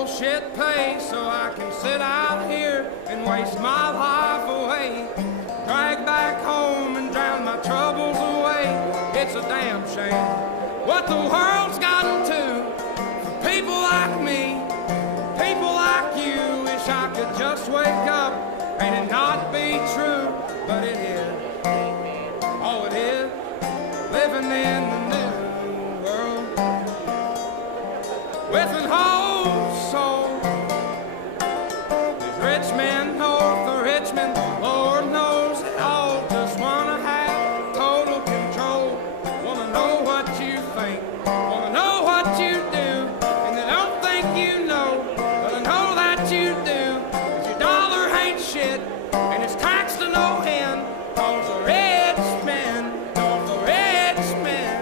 bullshit pay so I can sit out here and waste my life away. Drag back home and drown my troubles away. It's a damn shame what the world's gotten to for people like me, people like you. Wish I could just wake up and it not be true, but it is. Oh, it is living in the new world with an old soul. These rich men north of Richmond, Lord knows they all just wanna have total control. Wanna know what you think, wanna know what you do, and they don't think you know, but I know that you do. 'Cause your dollar ain't shit, and it's taxed to no end. 'Cause the rich men, don't the rich men.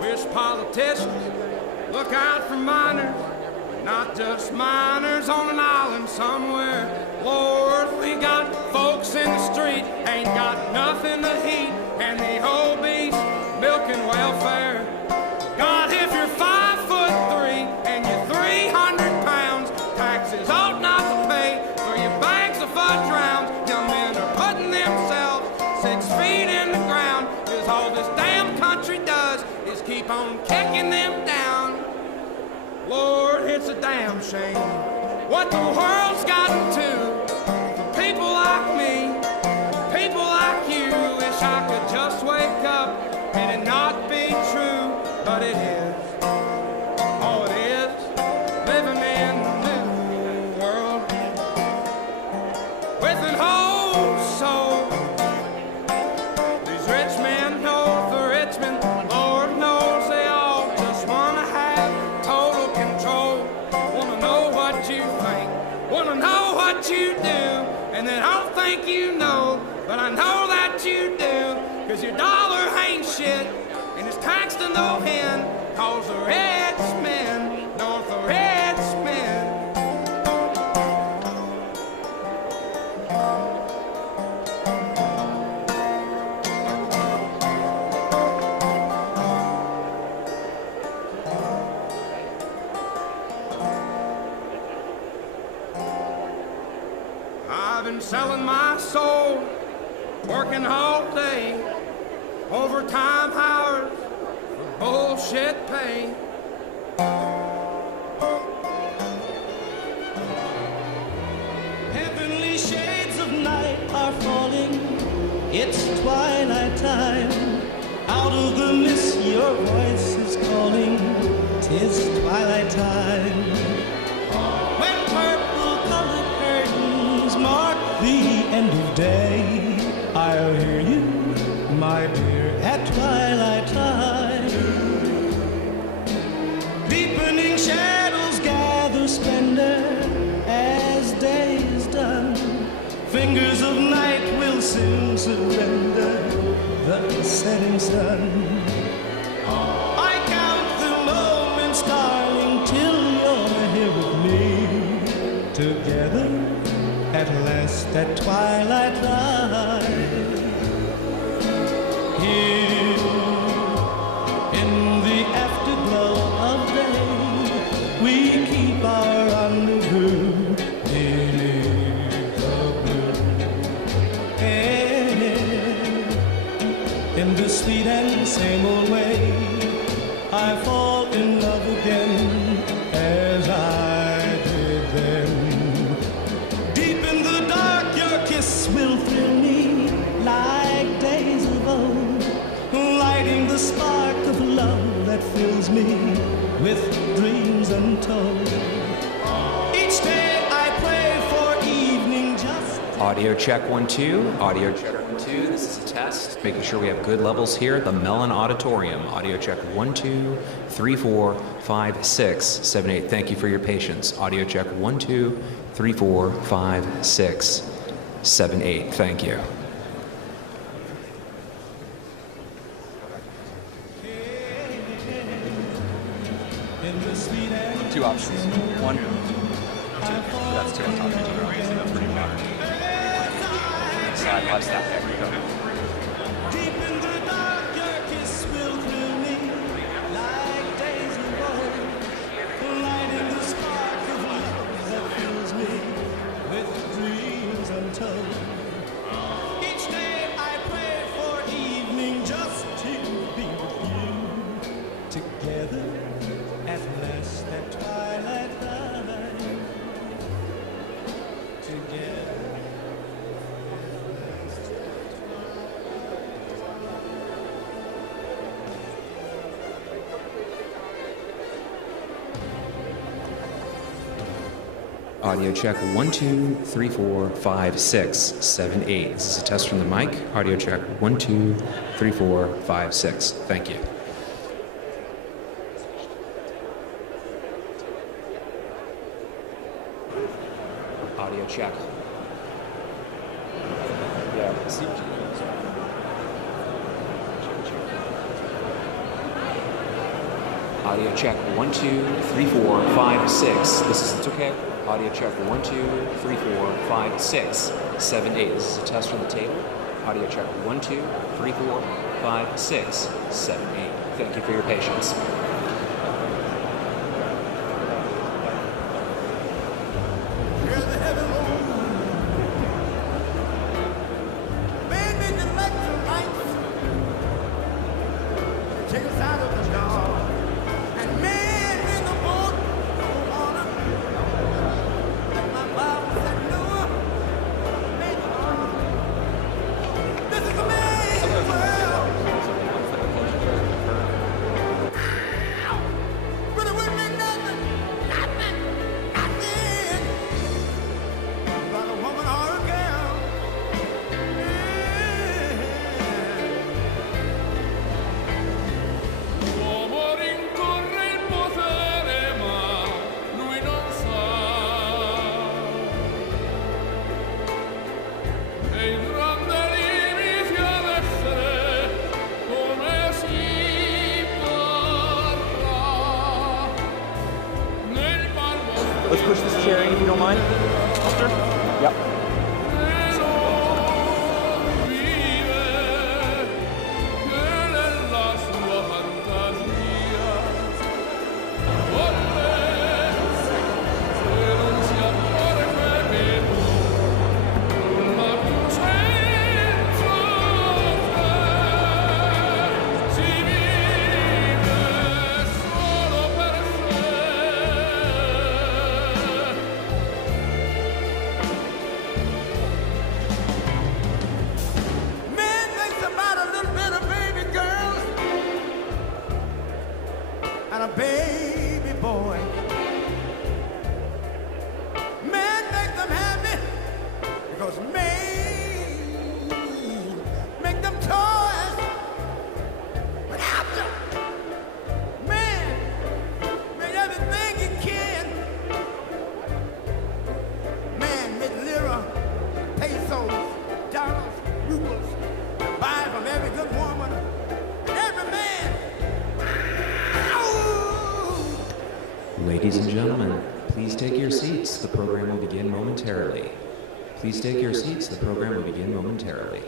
Wish politicians look out for miners, not just miners on an island somewhere. Lord, we got folks in the street, ain't got nothing to eat, and the whole beast milking welfare. God, if you're 5'3" and you're 300 pounds, taxes ought not to pay for your bags of fudge rounds. Young men are putting themselves 6 feet in the ground, 'cause all this damn country does is keep on kicking them down. Lord, it's a damn shame what the world's gotten to for people like me, people like you. Wish I could just wake up and it not be true, but it is. Oh, it is living in the new world with an old soul. These rich men north of Richmond, Lord knows they all just wanna have total control. Wanna know what you think, wanna know what you do, and they don't think you know, but I know that you do. 'Cause your dollar ain't shit, and it's taxed to no end. 'Cause the rich men, north the rich men. I've been selling my soul, working all day, overtime hours, bullshit pay. Heavenly shades of night are falling. It's twilight time. Out of the mist your voice is calling. 'Tis twilight time. When purple colored curtains mark the end of day, I'll hear you, my dear, at twilight time. Deepening shadows gather splendor as day is done. Fingers of night will soon surrender the setting sun. I count the moments, darling, till you're here with me. Together at last at twilight light. Here in the afterglow of day, we keep our rendezvous beneath the blue. And in the sweet and same old way, I fall in love again as I did then. Deep in the dark, your kiss will thrill me like days of old, lighting the spark of love that fills me with dreams untold. Each day I pray for evening just. Audio check 1 2. Audio check 1 2. This is a test. Making sure we have good levels here at the Mellon Auditorium. Audio check 1 2 3 4 5 6 7 8. Thank you for your patience. Audio check 1 2 3 4 5 6 7 8. Thank you. Two options. One, two. That's two on top of each other. That's pretty far. Side, left, step. There we go. Audio check 1, 2, 3, 4, 5, 6, 7, 8. This is a test from the mic. Audio check 1, 2, 3, 4, 5, 6. Thank you. Audio check. Yeah. Audio check 1, 2, 3, 4, 5, 6. This is it's okay. Audio check 1, 2, 3, 4, 5, 6, 7, 8. This is a test from the table. Audio check 1, 2, 3, 4, 5, 6, 7, 8. Thank you for your patience. Let's push this chair in if you don't mind. Officer? Yep. Ladies and gentlemen, please take your seats. The program will begin momentarily. Please take your seats. The program will begin momentarily.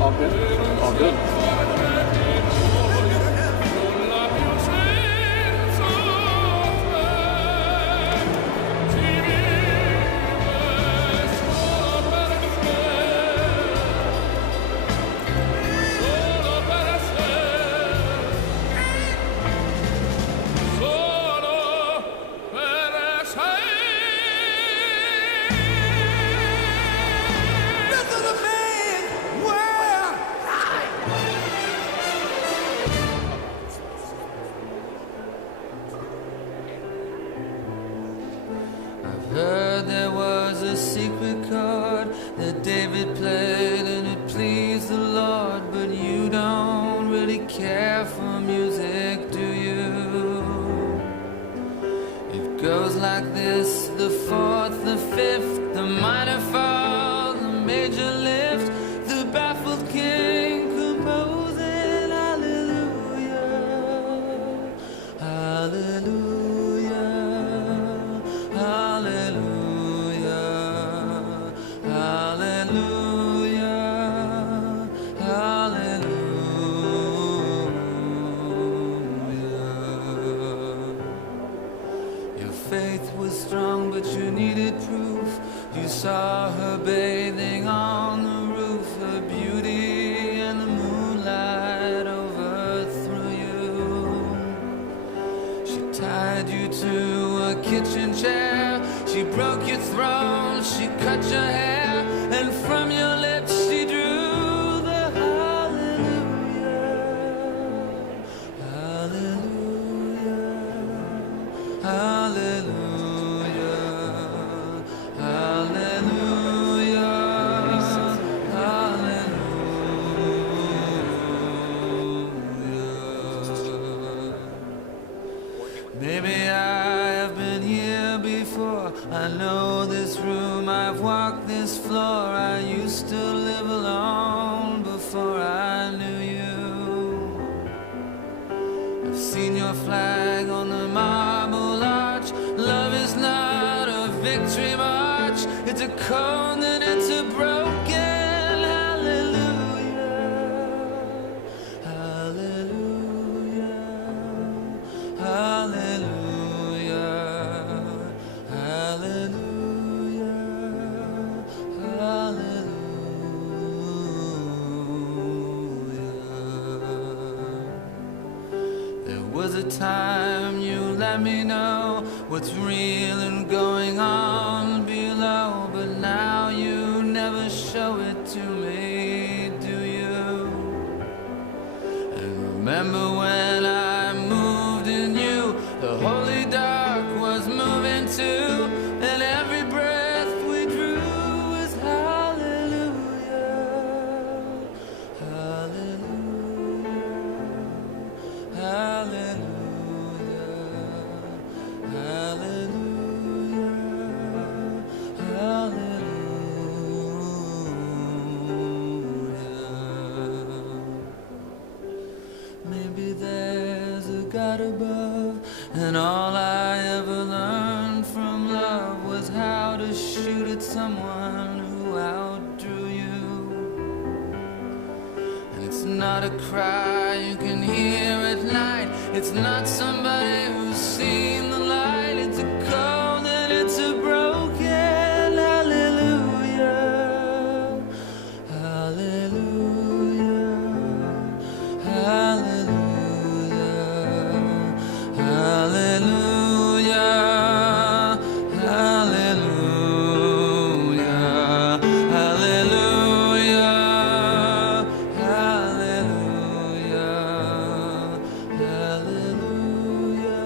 All good? All good. Heard there was a secret chord that David played and it pleased the Lord, but you don't really care for music, do you? It goes like this: the fourth, the fifth, the minor fall, the major lift, the baffled king composing hallelujah, hallelujah. But you needed proof. You saw her bathing on the roof, her beauty and the moonlight overthrew you. tied you to a kitchen chair. She broke your throne, she cut your hair, and from your lips she drew the hallelujah, hallelujah, hallelujah, hallelujah, hallelujah. Maybe I have been here before. I know this room, I've walked this floor. I used to live alone before I knew you. I've seen your flag on the marble arch. Love is not a victory march. It's a cold and it's a broken hallelujah, hallelujah, hallelujah, hallelujah, hallelujah. There was a time you let me know what's real and going on below, but now you never show it to me, do you? And remember when I moved in you, the holy dark was moving too, and every breath we drew was hallelujah, hallelujah, hallelujah, hallelujah, hallelujah. Maybe there's a God above, and all I ever learned from love was how to shoot at someone who outdrew you. And it's not a cry you can hear at night. It's not somebody who's seen the light. It's a cold and it's a broken hallelujah, hallelujah, hallelujah, hallelujah, hallelujah, hallelujah, hallelujah, hallelujah,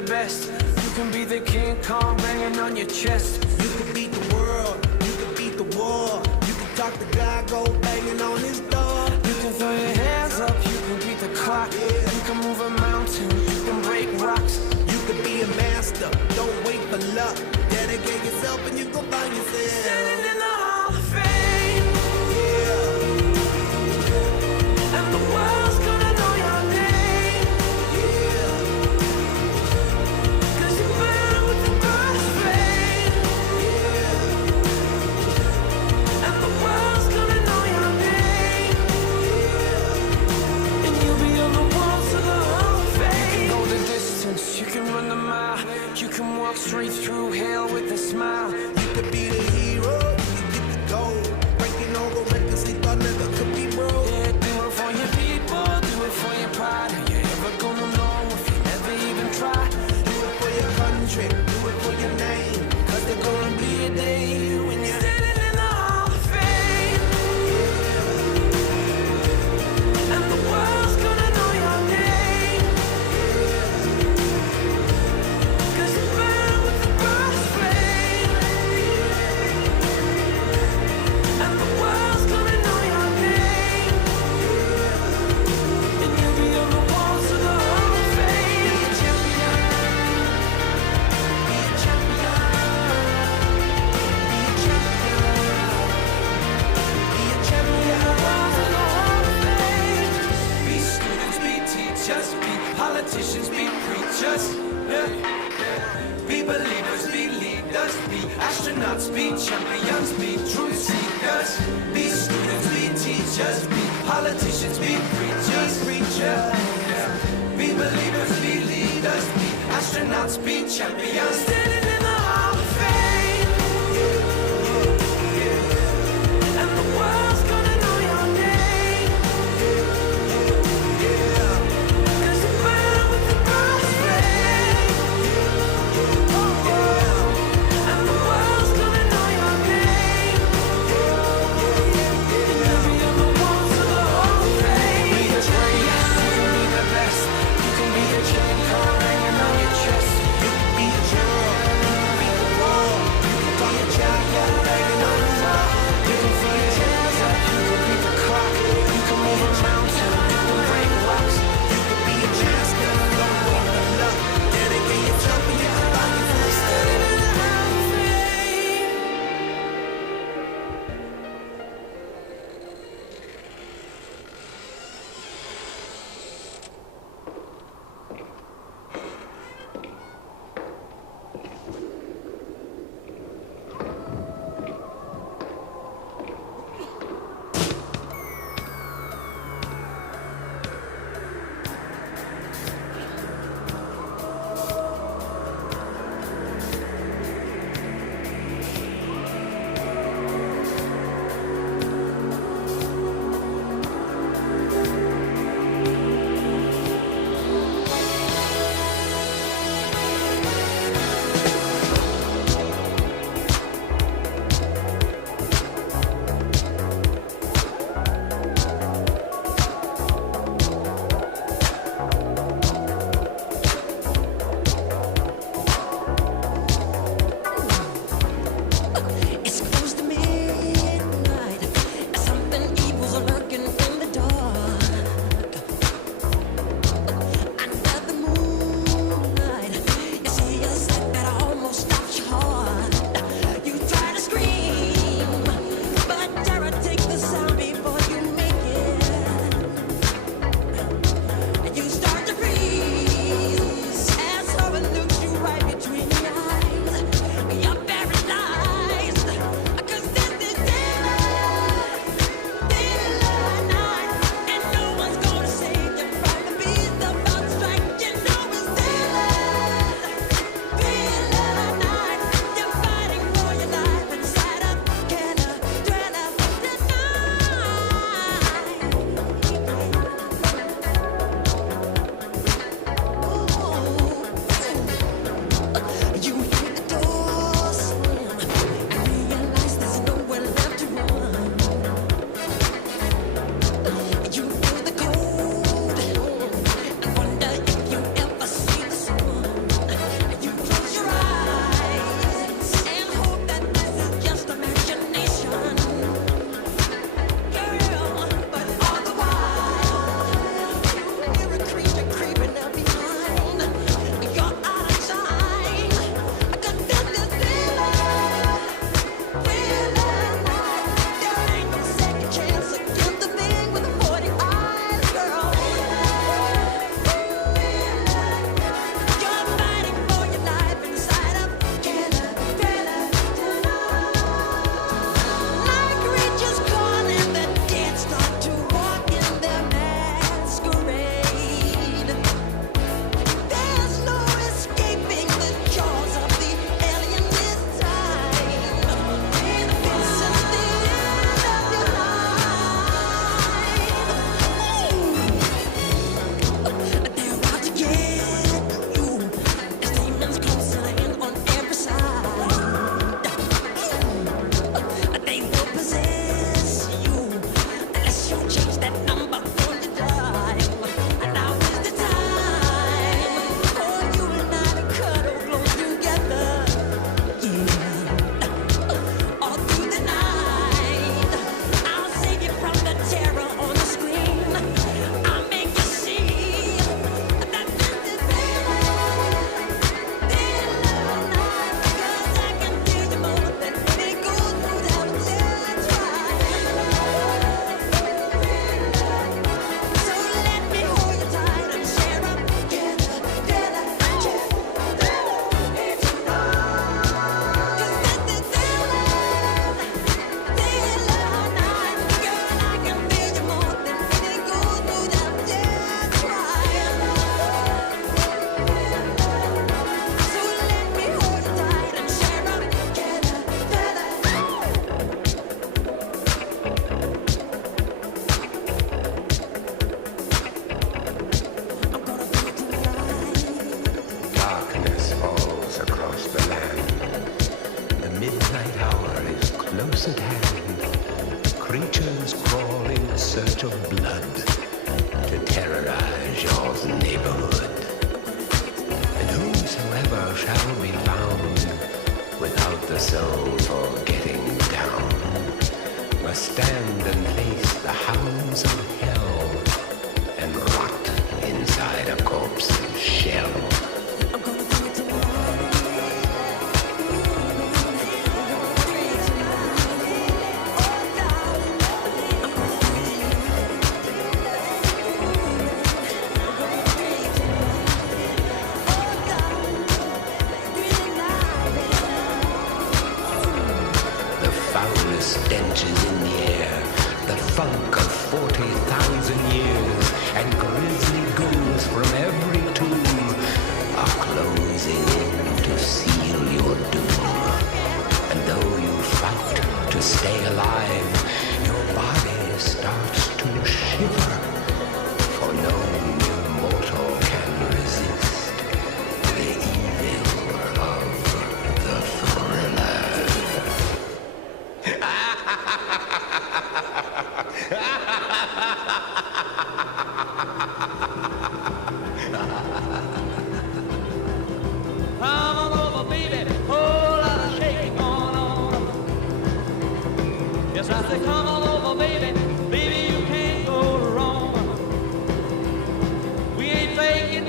the best. You can be the King Kong banging on your chest. You can beat the world, you can beat the war. You can talk to God, go banging on his door. You can throw your hands up, you can beat the clock. You can move a mountain, you can break rocks. You can be a master, don't wait for luck. Dedicate yourself and you go find yourself. Standing in the Hall of Fame, Yeah, and the world's gonna know your name. yeah, 'Cause you burn with the burst flame, yeah, and the world's gonna know your name. And you'll be on the walls of the Hall of Fame. You can go the distance, you can run the mile. You can walk straight through hell with a smile. you could be the hero, you get the gold. Breaking all the records they thought never could be broke. Yeah, do it for your people, do it for your pride. Are you ever gonna know if you never even try? Do it for your country, do it for your name. 'Cause there's gonna be a day when you're standing in the Hall of Fame, and the world's gonna know your name. 'Cause you burn with the burst flame, and the world's gonna know your name. And you'll be on the walls of the Hall of Fame. Be a champion, be a champion, be a champion, be a champion. Walls of the Hall of Fame. Be students, be teachers, be politicians, be preachers. Yeah. Be believers, be leaders, be astronauts, be champions, be truth seekers. Be students, be teachers, be politicians, be preachers, yeah. Be believers, be leaders, be astronauts, be champions. Standing in the Hall of Fame, and the world's gonna know your name. 'Cause you burn with the burst flame, and the world's gonna know your name. And you'll be on the walls of the Hall of Fame. Be the greatest, you can be the best. You can be the King Kong hanging on your chest. You can be a hero, soul for getting down must stand and face the hounds of hell and rot inside a corpse's shell. Stenches in the air, the funk of 40,000 years, and grisly ghouls from every tomb are closing in to seal your doom. And though you fight to stay alive, your body starts to shiver, for no mortal can resist the evil of the thriller. Come on over, baby, whole lot of shaking going on. Yes, I say come on over, baby, baby, you can't go wrong. We ain't faking,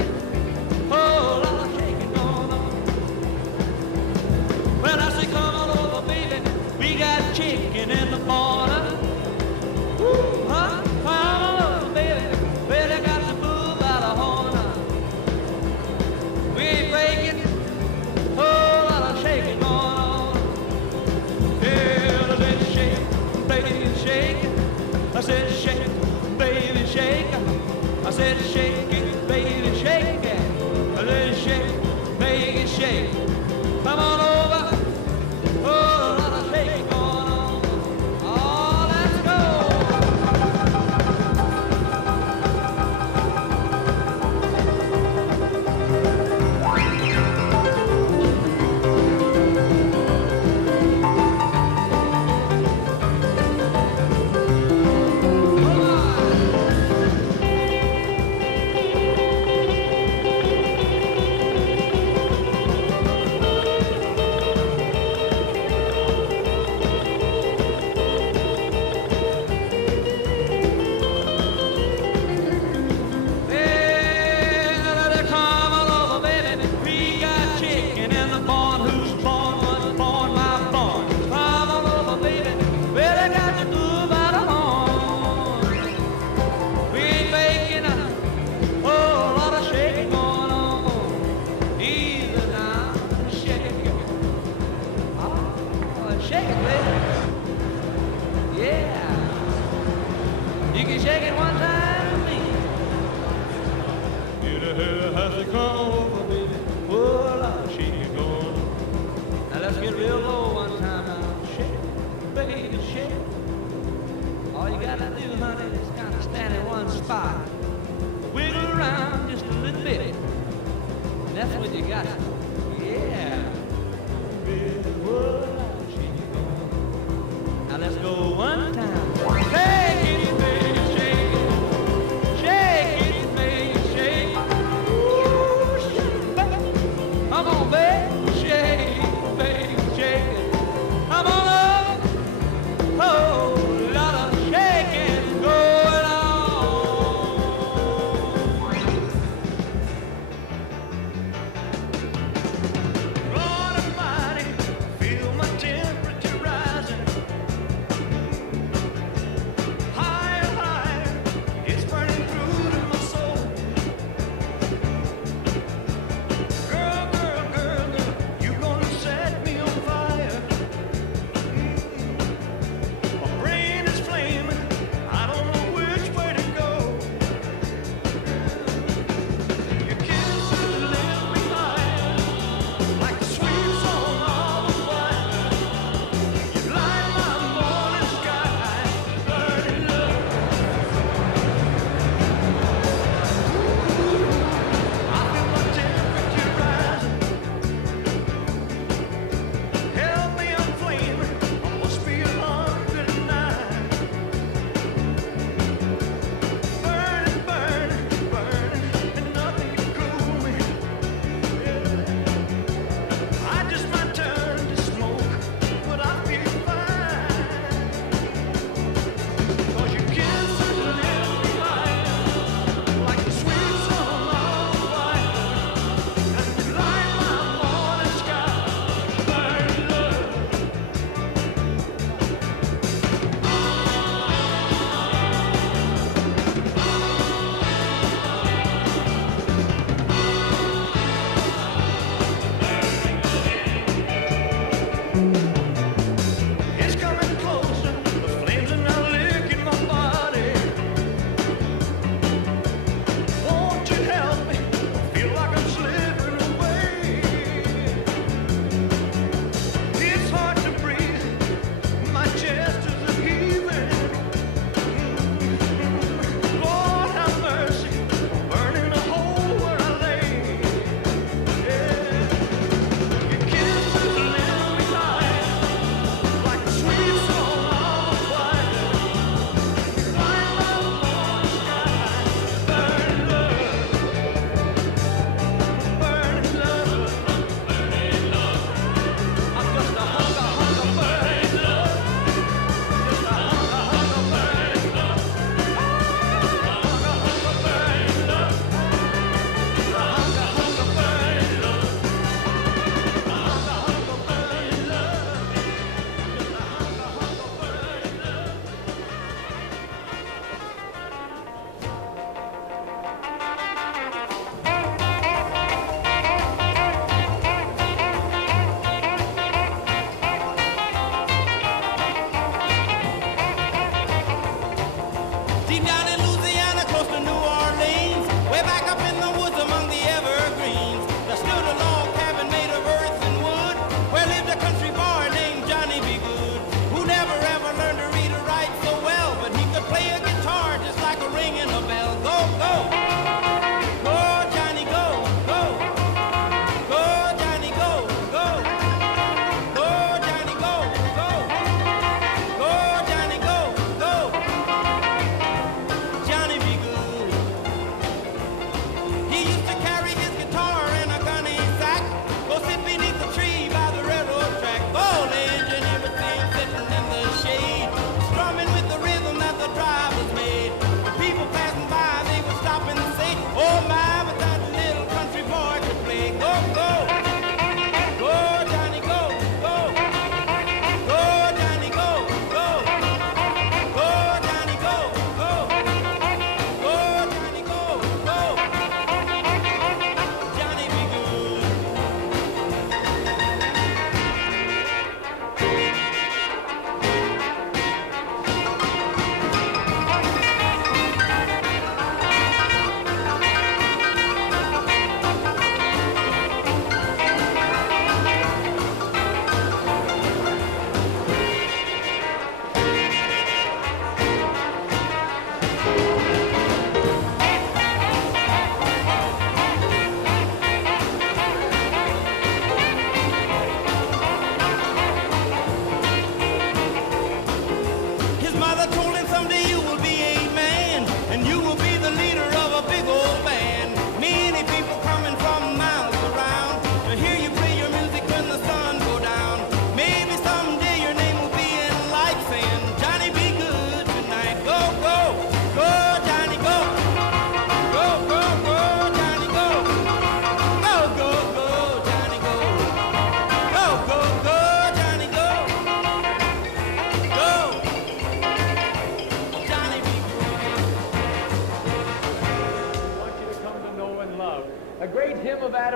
whole lot of shaking going on. Well, I say come on over, baby, we got chicken in the corner. Woo, huh? Come on over, baby, well, they got the bull by the horn. We ain't faking, whole lot of shaking going on. Yeah, let's shake, baby, shake. I said shake, baby, shake. I said shake it, baby, shake it. Let's shake, baby, shake. Come on over, whole lot of shaking going on. Oh, let's go. Feel my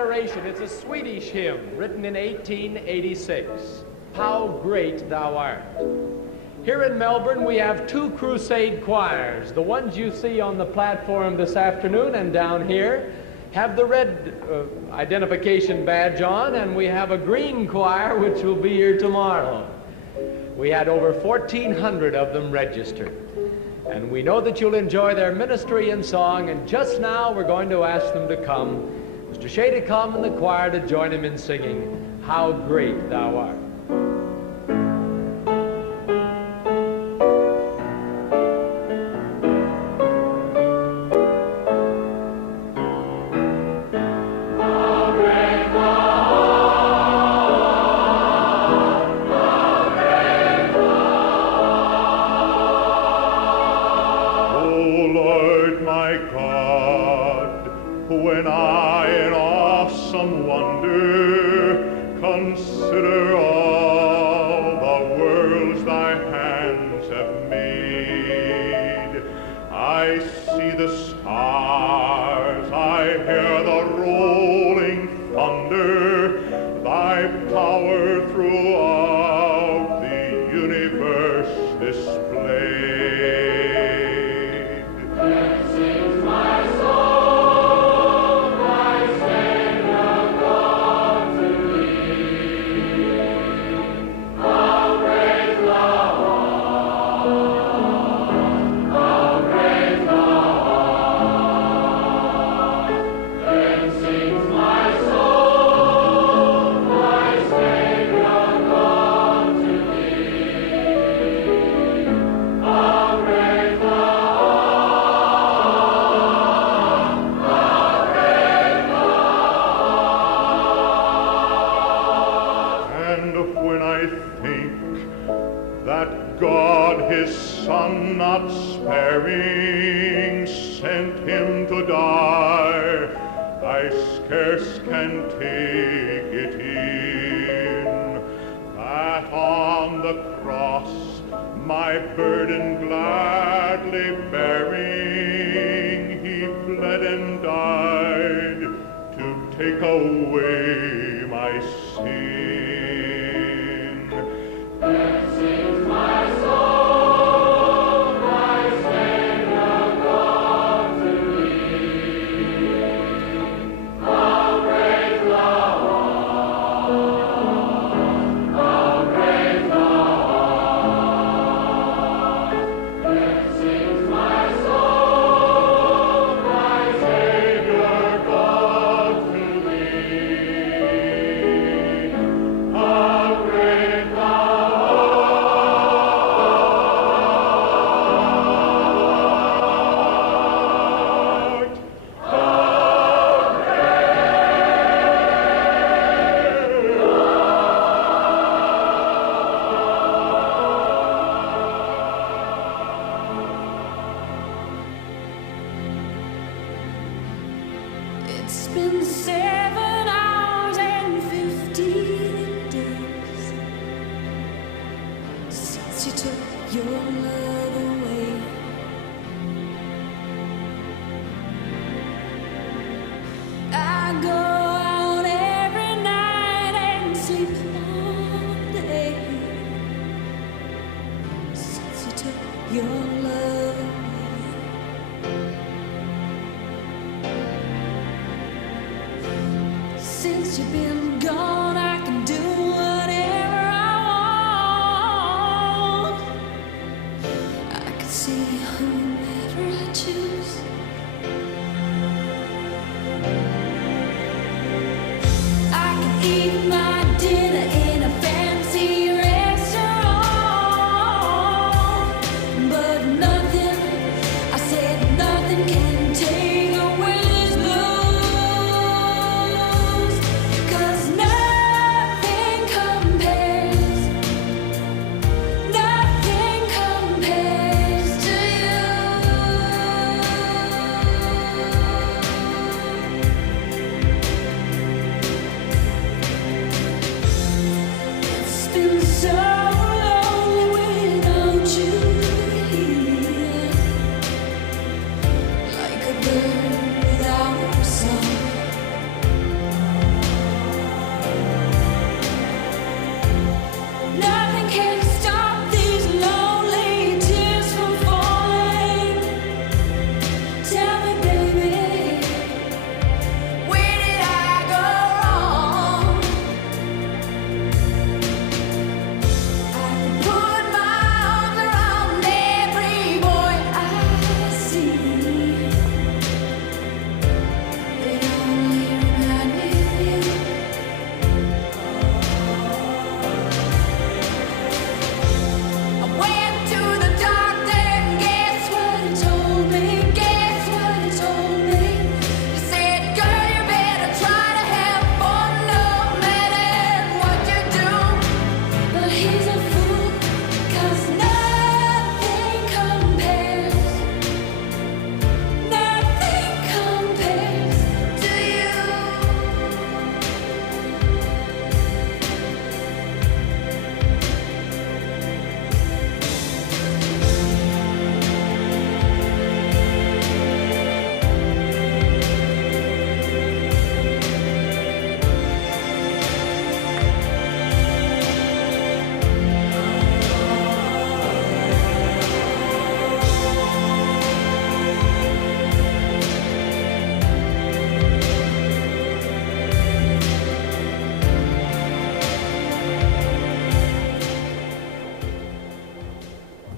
Adoration. It's a Swedish hymn written in 1886. How Great Thou Art. Here in Melbourne, we have two crusade choirs. The ones you see on the platform this afternoon and down here have the red identification badge on, and we have a green choir which will be here tomorrow. We had over 1,400 of them registered. And we know that you'll enjoy their ministry and song, and just now we're going to ask them to come. Mr. Shea to come and the choir to join him in singing, How Great Thou Art.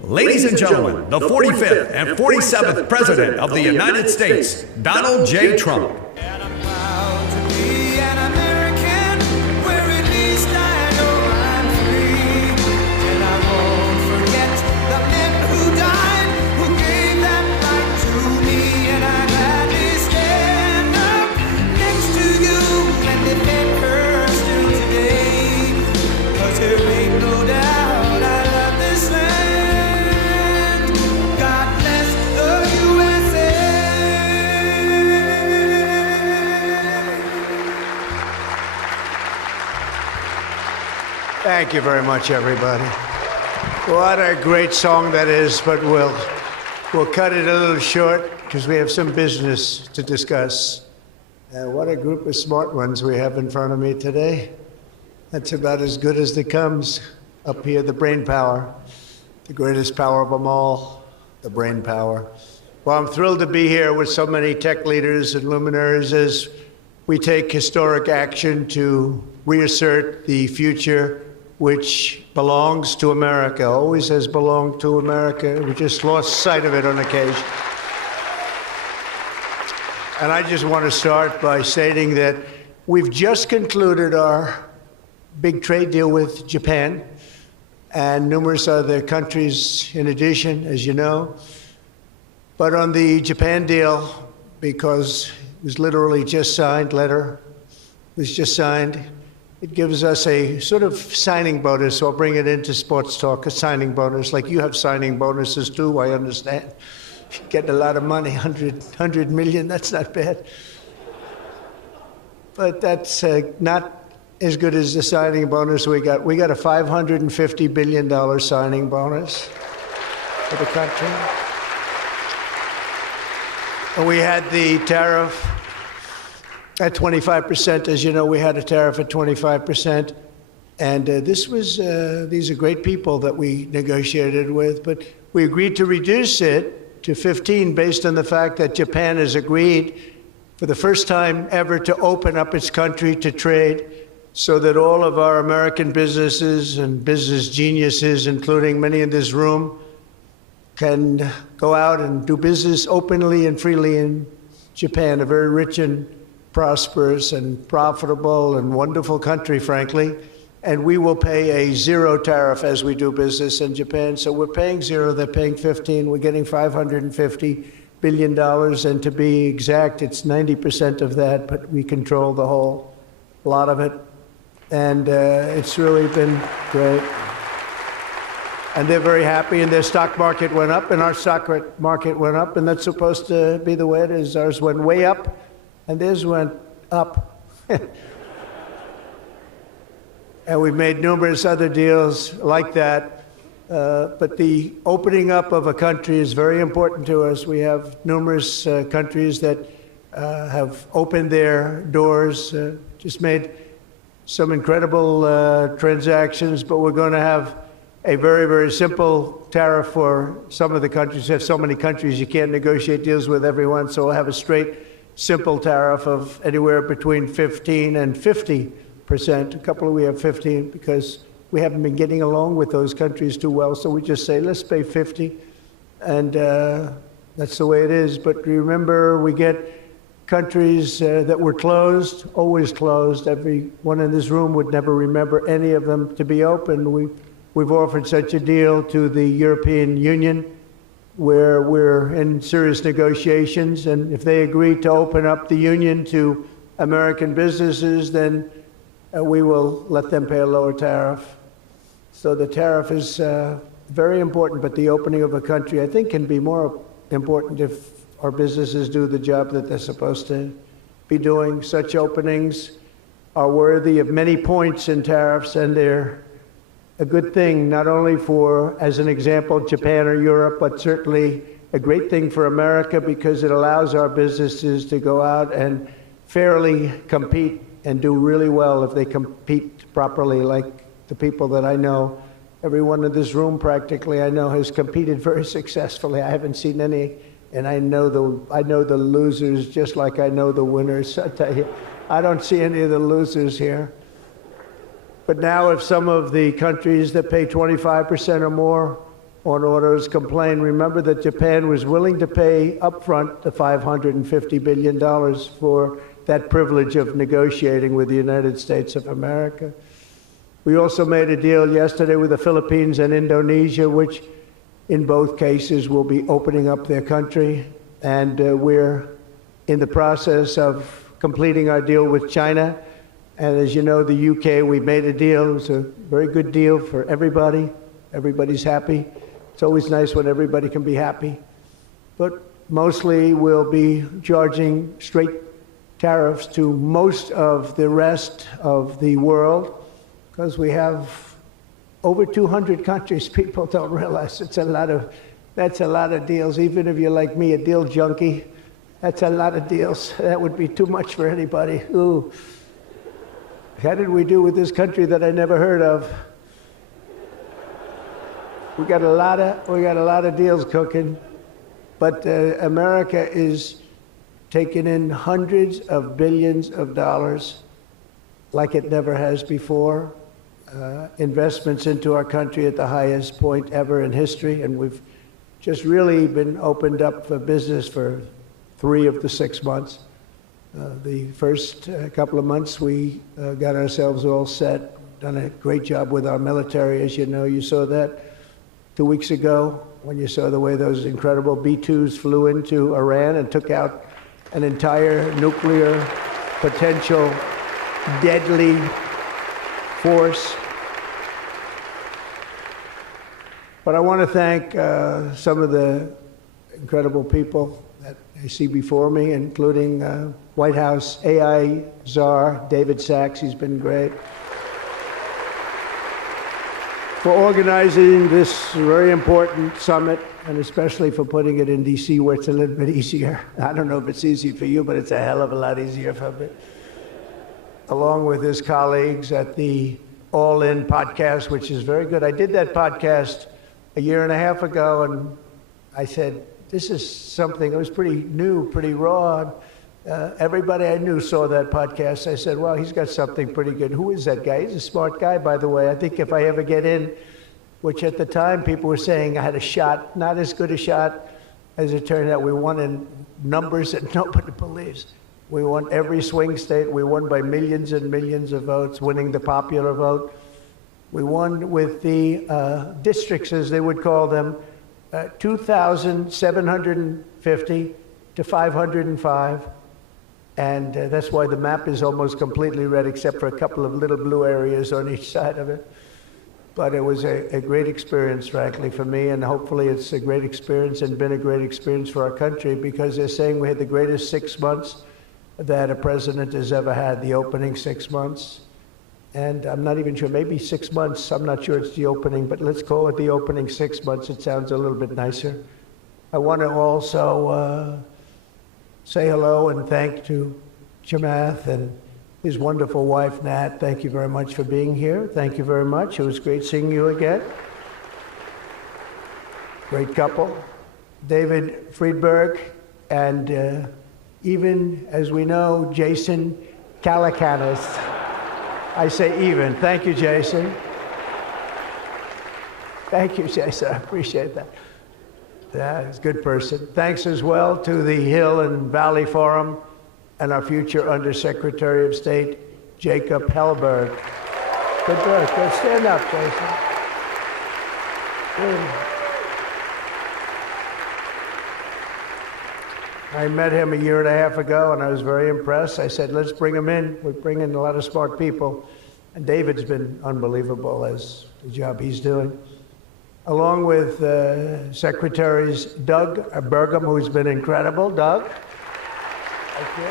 Ladies and gentlemen, the 45th and 47th President of the United States, Donald J. Trump. And I'm proud to be an American, where at least I know I'm free. And I won't forget the men who died, who gave that right to me. And I'd gladly stand up next to you and defend her still today. 'Cause there ain't no doubt I love this land. God bless the USA. Thank you very much, everybody. What a great song that is, but we'll cut it a little short because we have some business to discuss. What a group of smart ones we have in front of me today. That's about as good as it comes up here, the brain power, the greatest power of them all, the brain power. Well, I'm thrilled to be here with so many tech leaders and luminaries as we take historic action to reassert the future which belongs to America, always has belonged to America. We just lost sight of it on occasion. And I just want to start by stating that we've just concluded our big trade deal with Japan and numerous other countries in addition, as you know. But on the Japan deal, because it was literally just signed, letter was just signed, it gives us a sort of signing bonus. So I'll bring it into sports talk, a signing bonus. Like you have signing bonuses too, I understand. Getting a lot of money, 100 million, that's not bad. But that's not as good as the signing bonus we got. We got a $550 billion signing bonus for the country. And we had the tariff at 25%. As you know, we had a tariff at 25%. And these are great people that we negotiated with, but we agreed to reduce it to 15 based on the fact that Japan has agreed for the first time ever to open up its country to trade so that all of our American businesses and business geniuses, including many in this room, can go out and do business openly and freely in Japan, a very rich and prosperous and profitable and wonderful country, frankly. And we will pay a zero tariff as we do business in Japan. So we're paying zero, they're paying 15. We're getting $550 billion. And to be exact, it's 90% of that, but we control the whole lot of it. And it's really been great. And they're very happy, and their stock market went up, and our stock market went up, and that's supposed to be the way it is. Ours went way up, and theirs went up. And we've made numerous other deals like that. But the opening up of a country is very important to us. We have numerous countries that have opened their doors, just made some incredible transactions, but we're going to have a very, very simple tariff for some of the countries. There's so many countries you can't negotiate deals with everyone, so we'll have a straight, simple tariff of anywhere between 15 and 50%. A couple we have 15 because we haven't been getting along with those countries too well, so we just say, let's pay 50, and that's the way it is. But remember, we get countries that were closed, always closed. Everyone in this room would never remember any of them to be open. We've offered such a deal to the European Union where we're in serious negotiations, and if they agree to open up the union to American businesses, then we will let them pay a lower tariff. So the tariff is very important, but the opening of a country, I think, can be more important if our businesses do the job that they're supposed to be doing. Such openings are worthy of many points in tariffs, and they're a good thing, not only for, as an example, Japan or Europe, but certainly a great thing for America because it allows our businesses to go out and fairly compete and do really well if they compete properly, like the people that I know. Everyone in this room practically I know has competed very successfully. I haven't seen any, and I know the losers just like I know the winners. I tell you, I don't see any of the losers here. But now if some of the countries that pay 25% or more on autos complain. Remember that Japan was willing to pay upfront the $550 billion for that privilege of negotiating with the United States of America. We also made a deal yesterday with the Philippines and Indonesia, which in both cases will be opening up their country. And we're in the process of completing our deal with China. And as you know, the UK, we made a deal. It was a very good deal for everybody. Everybody's happy. It's always nice when everybody can be happy. But mostly we'll be charging straight tariffs to most of the rest of the world because we have over 200 countries. People don't realize that's a lot of deals. Even if you're like me, a deal junkie, that's a lot of deals. That would be too much for anybody. Ooh. How did we do with this country that I never heard of? We got a lot of deals cooking, but America is taking in hundreds of billions of dollars like it never has before. Investments into our country at the highest point ever in history, and we've just really been opened up for business for 3 of the 6 months. The first couple of months we got ourselves all set, done a great job with our military, as you know. You saw that 2 weeks ago when you saw the way those incredible B-2s flew into Iran and took out an entire nuclear potential deadly force. But I want to thank some of the incredible people that I see before me, including White House AI czar David Sachs. He's been great for organizing this very important summit, and especially for putting it in D.C., where it's a little bit easier. I don't know if it's easy for you, but it's a hell of a lot easier for me. Along with his colleagues at the All In podcast, which is very good. I did that podcast a year and a half ago, and I said, this is something, it was pretty new, pretty raw. Everybody I knew saw that podcast. I said, well, he's got something pretty good. Who is that guy? He's a smart guy, by the way. I think if I ever get in, which at the time people were saying I had a shot, not as good a shot. As it turned out, we won in numbers that nobody believes. We won every swing state. We won by millions and millions of votes, winning the popular vote. We won with the districts, as they would call them, 2,750 to 505. And that's why the map is almost completely red, except for a couple of little blue areas on each side of it. But it was a great experience, frankly, for me, and hopefully it's a great experience and been a great experience for our country, because they're saying we had the greatest 6 months that a president has ever had, the opening 6 months. And I'm not even sure, maybe 6 months, I'm not sure it's the opening, but let's call it the opening 6 months. It sounds a little bit nicer. I want to also say hello and thank to Chamath and his wonderful wife, Nat. Thank you very much for being here. Thank you very much. It was great seeing you again. Great couple. David Friedberg, and even, as we know, Jason Calacanis. I say even. Thank you, Jason. Thank you, Jason. I appreciate that. Yeah, he's a good person. Thanks as well to the Hill and Valley Forum and our future Undersecretary of State, Jacob Hellberg. Good work. Good. Stand up, Jason. Good. I met him a year and a half ago, and I was very impressed. I said, let's bring him in. We bring in a lot of smart people. And David's been unbelievable as the job he's doing. Along with Secretaries Doug Burgum, who's been incredible. Doug? Thank you.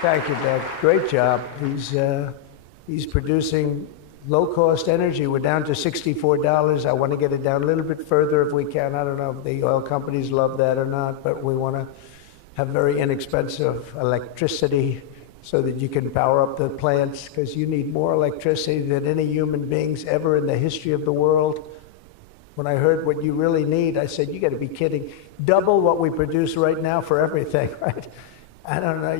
Thank you, Doug. Great job. He's producing low-cost energy. We're down to $64. I want to get it down a little bit further if we can. I don't know if the oil companies love that or not, but we want to have very inexpensive electricity so that you can power up the plants, because you need more electricity than any human beings ever in the history of the world. When I heard what you really need, I said, you got to be kidding. Double what we produce right now for everything, right? I don't know,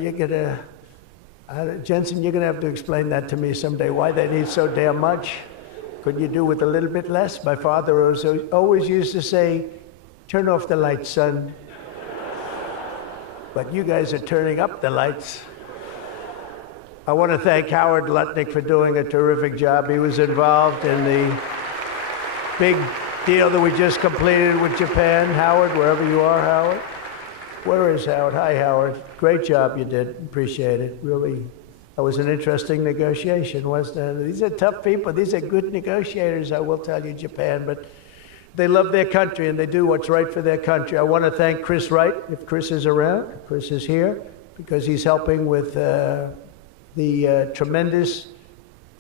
Jensen, you're going to have to explain that to me someday, why they need so damn much. Could you do with a little bit less? My father always used to say, turn off the lights, son. But you guys are turning up the lights. I want to thank Howard Lutnick for doing a terrific job. He was involved in the big deal that we just completed with Japan. Howard, wherever you are, Howard. Where is Howard? Hi, Howard. Great job you did. Appreciate it. Really, that was an interesting negotiation, wasn't it? These are tough people. These are good negotiators, I will tell you, Japan. But they love their country, and they do what's right for their country. I want to thank Chris Wright, if Chris is around. Chris is here, because he's helping with the tremendous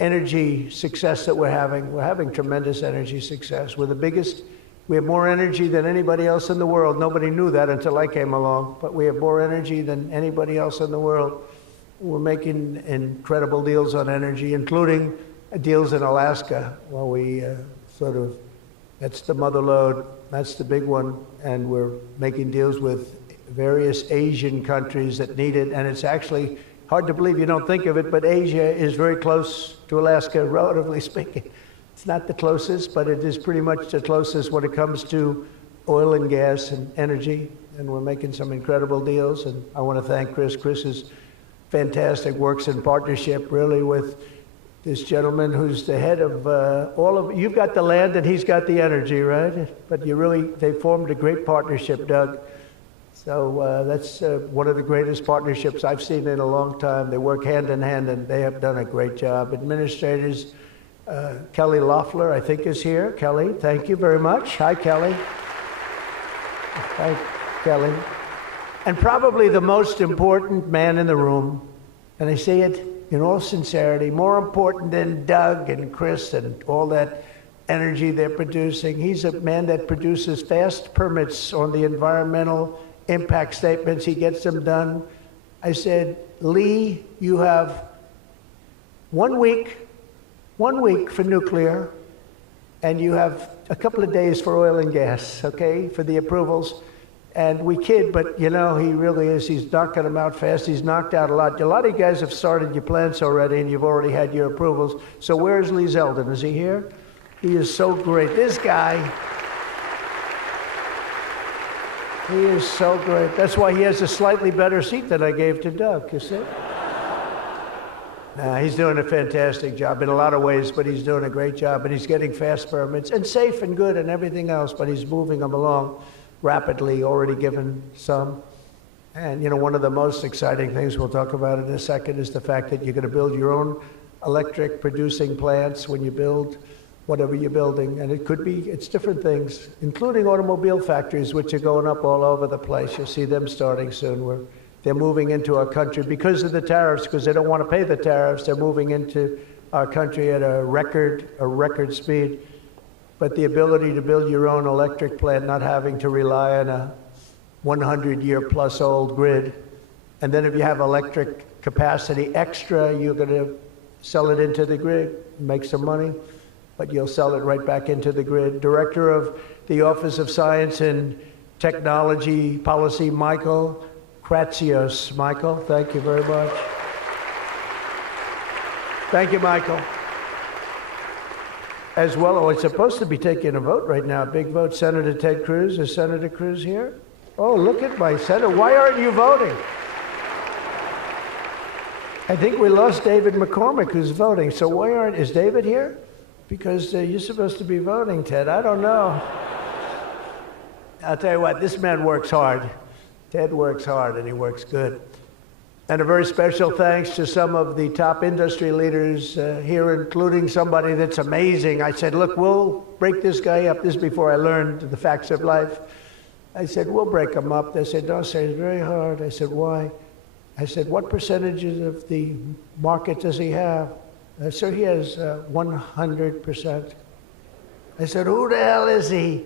energy success that we're having. We're having tremendous energy success. We're the biggest. We have more energy than anybody else in the world. Nobody knew that until I came along, but we have more energy than anybody else in the world. We're making incredible deals on energy, including deals in Alaska. Well, we that's the mother lode, that's the big one, and we're making deals with various Asian countries that need it, and it's actually hard to believe, you don't think of it, but Asia is very close to Alaska, relatively speaking. It's not the closest, but it is pretty much the closest when it comes to oil and gas and energy, and we're making some incredible deals, and I want to thank Chris. Chris is fantastic, works in partnership really with this gentleman who's the head of all of, you've got the land and he's got the energy, right? But they formed a great partnership, Doug. So that's one of the greatest partnerships I've seen in a long time. They work hand in hand, and they have done a great job. Administrators, Kelly Loeffler, I think, is here. Kelly, thank you very much. Hi, Kelly. Hi, Kelly. And probably the most important man in the room, and I say it in all sincerity, more important than Doug and Chris and all that energy they're producing. He's a man that produces fast permits on the environmental impact statements. He gets them done. I said, Lee, you have 1 week for nuclear, and you have a couple of days for oil and gas, okay, for the approvals. And we kid, but you know, he really is. He's knocking them out fast. He's knocked out a lot. A lot of you guys have started your plants already, and you've already had your approvals. So where's Lee Zeldin? Is he here? He is so great. This guy, he is so great. That's why he has a slightly better seat than I gave to Doug, you see? He's doing a fantastic job in a lot of ways, but he's doing a great job, and he's getting fast permits, and safe and good and everything else, but he's moving them along rapidly, already given some. And you know, one of the most exciting things we'll talk about in a second is the fact that you're going to build your own electric producing plants when you build whatever you're building. And it's different things, including automobile factories, which are going up all over the place. You'll see them starting soon. They're moving into our country because of the tariffs, because they don't want to pay the tariffs. They're moving into our country at a record speed. But the ability to build your own electric plant, not having to rely on a 100-year-plus old grid. And then if you have electric capacity extra, you're going to sell it into the grid, make some money, but you'll sell it right back into the grid. Director of the Office of Science and Technology Policy, Michael Kratsios. Michael, thank you very much. Thank you, Michael. As well, it's supposed to be taking a vote right now, a big vote. Senator Ted Cruz. Is Senator Cruz here? Oh, look at my senator. Why aren't you voting? I think we lost David McCormick, who's voting. So is David here? Because you're supposed to be voting, Ted. I don't know. I'll tell you what, this man works hard. Ted works hard, and he works good. And a very special thanks to some of the top industry leaders here, including somebody that's amazing. I said, look, we'll break this guy up. This is before I learned the facts of life. I said, we'll break him up. They said, no, sir, it's very hard. I said, why? I said, what percentages of the market does he have? Sir, he has 100%. I said, who the hell is he?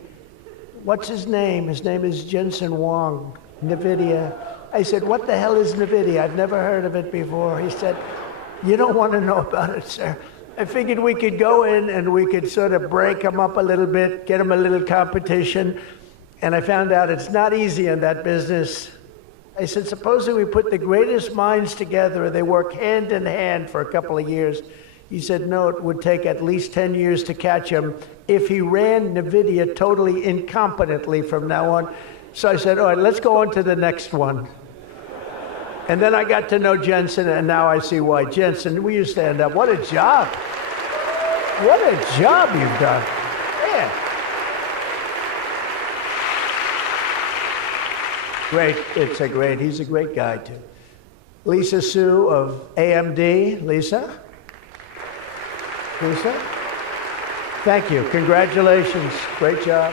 What's his name? His name is Jensen Huang, NVIDIA. I said, what the hell is NVIDIA? I've never heard of it before. He said, you don't want to know about it, sir. I figured we could go in and we could sort of break them up a little bit, get them a little competition. And I found out it's not easy in that business. I said, supposing we put the greatest minds together and they work hand in hand for a couple of years. He said, no, it would take at least 10 years to catch him if he ran NVIDIA totally incompetently from now on. So I said, all right, let's go on to the next one. And then I got to know Jensen, and now I see why. Jensen, will you stand up? What a job. What a job you've done. Yeah. Great. He's a great guy, too. Lisa Sue of AMD. Lisa? Thank you. Congratulations. Great job.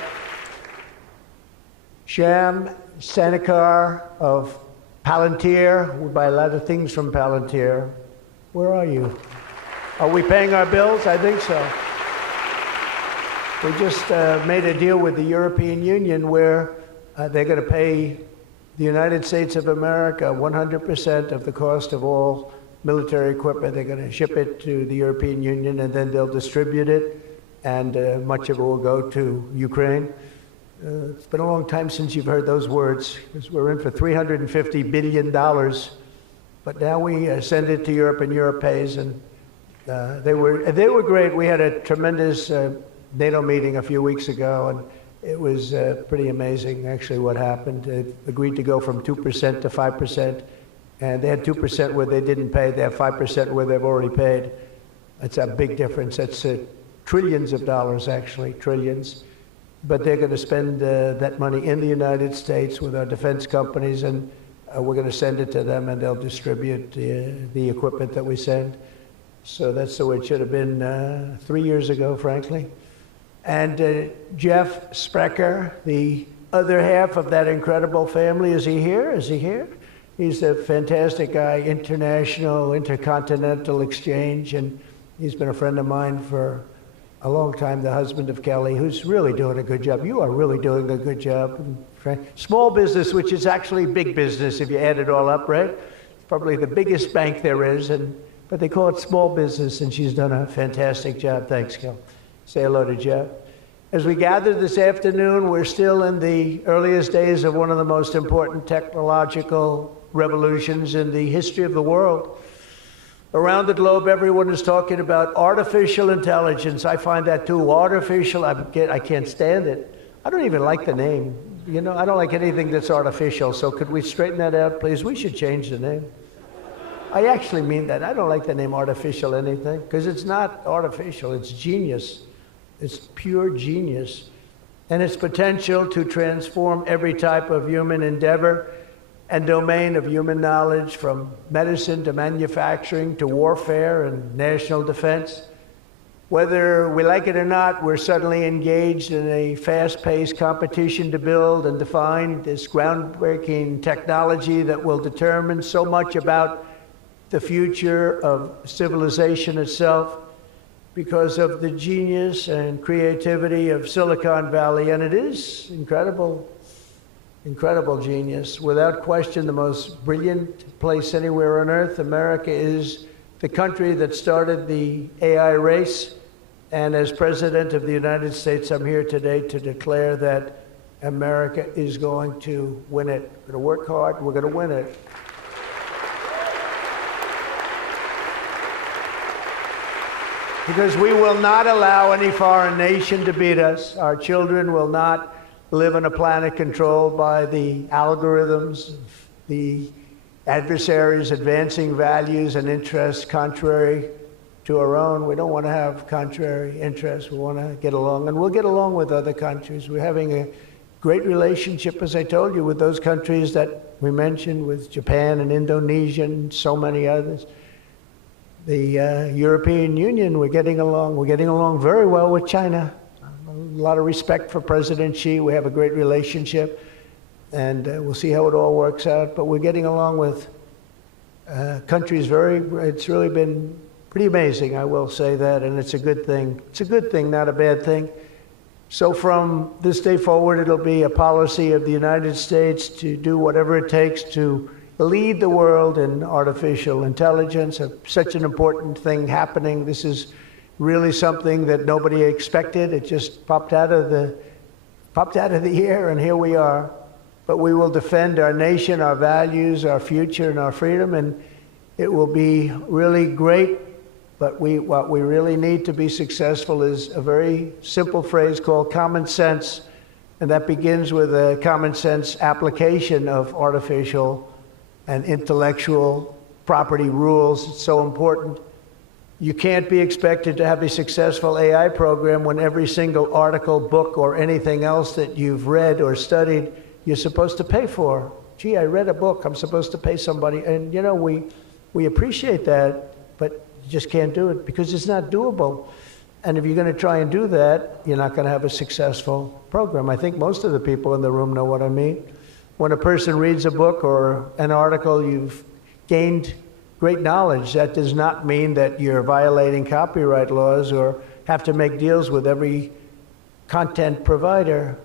Sham Sanakar of Palantir. We buy a lot of things from Palantir. Where are you? Are we paying our bills? I think so. We just made a deal with the European Union where they're going to pay the United States of America 100% of the cost of all military equipment. They're going to ship it to the European Union, and then they'll distribute it, and much of it will go to Ukraine. It's been a long time since you've heard those words, because we're in for $350 billion. But now we send it to Europe, and Europe pays, and they were great. We had a tremendous NATO meeting a few weeks ago, and it was pretty amazing, actually, what happened. They agreed to go from 2% to 5%, and they had 2% where they didn't pay. They have 5% where they've already paid. That's a big difference. That's trillions of dollars, actually, trillions. But they're going to spend that money in the United States with our defense companies, and we're going to send it to them, and they'll distribute the equipment that we send. So that's the way it should have been 3 years ago, frankly. And Jeff Sprecher, the other half of that incredible family, is he here? Is he here? He's a fantastic guy, international, intercontinental exchange, and he's been a friend of mine for a long time, the husband of Kelly, who's really doing a good job. You are really doing a good job. Small business, which is actually big business if you add it all up, right? It's probably the biggest bank there is, but they call it small business, and she's done a fantastic job. Thanks, Kel. Say hello to Jeff. As we gather this afternoon, we're still in the earliest days of one of the most important technological revolutions in the history of the world. Around the globe, everyone is talking about artificial intelligence. I find that too. Artificial, I can't stand it. I don't even like the name. You know, I don't like anything that's artificial. So could we straighten that out, please? We should change the name. I actually mean that. I don't like the name artificial anything, because it's not artificial. It's genius. It's pure genius. And its potential to transform every type of human endeavor and domain of human knowledge, from medicine to manufacturing to warfare and national defense. Whether we like it or not, we're suddenly engaged in a fast-paced competition to build and define this groundbreaking technology that will determine so much about the future of civilization itself, because of the genius and creativity of Silicon Valley. And it is incredible genius. Without question, the most brilliant place anywhere on earth. America is the country that started the AI race. And as President of the United States, I'm here today to declare that America is going to win it. We're going to work hard. We're going to win it. Because we will not allow any foreign nation to beat us. Our children will not live on a planet controlled by the algorithms of the adversaries advancing values and interests contrary to our own. We don't want to have contrary interests. We want to get along, and we'll get along with other countries. We're having a great relationship, as I told you, with those countries that we mentioned, with Japan and Indonesia and so many others. The European Union, we're getting along very well with China. A lot of respect for President Xi. We have a great relationship, and we'll see how it all works out. But we're getting along with countries it's really been pretty amazing, I will say that, and it's a good thing. It's a good thing, not a bad thing. So from this day forward, it'll be a policy of the United States to do whatever it takes to lead the world in artificial intelligence, such an important thing happening. This is really something that nobody expected. It just popped out of the air, and here we are. But we will defend our nation, our values, our future, and our freedom, and it will be really great But what we really need to be successful is a very simple phrase called common sense, and that begins with a common sense application of artificial and intellectual property rules. It's so important. You can't be expected to have a successful AI program when every single article, book, or anything else that you've read or studied, you're supposed to pay for. Gee, I read a book, I'm supposed to pay somebody. And you know, we appreciate that, but you just can't do it because it's not doable. And if you're going to try and do that, you're not going to have a successful program. I think most of the people in the room know what I mean. When a person reads a book or an article, you've gained great knowledge. That does not mean that you're violating copyright laws or have to make deals with every content provider.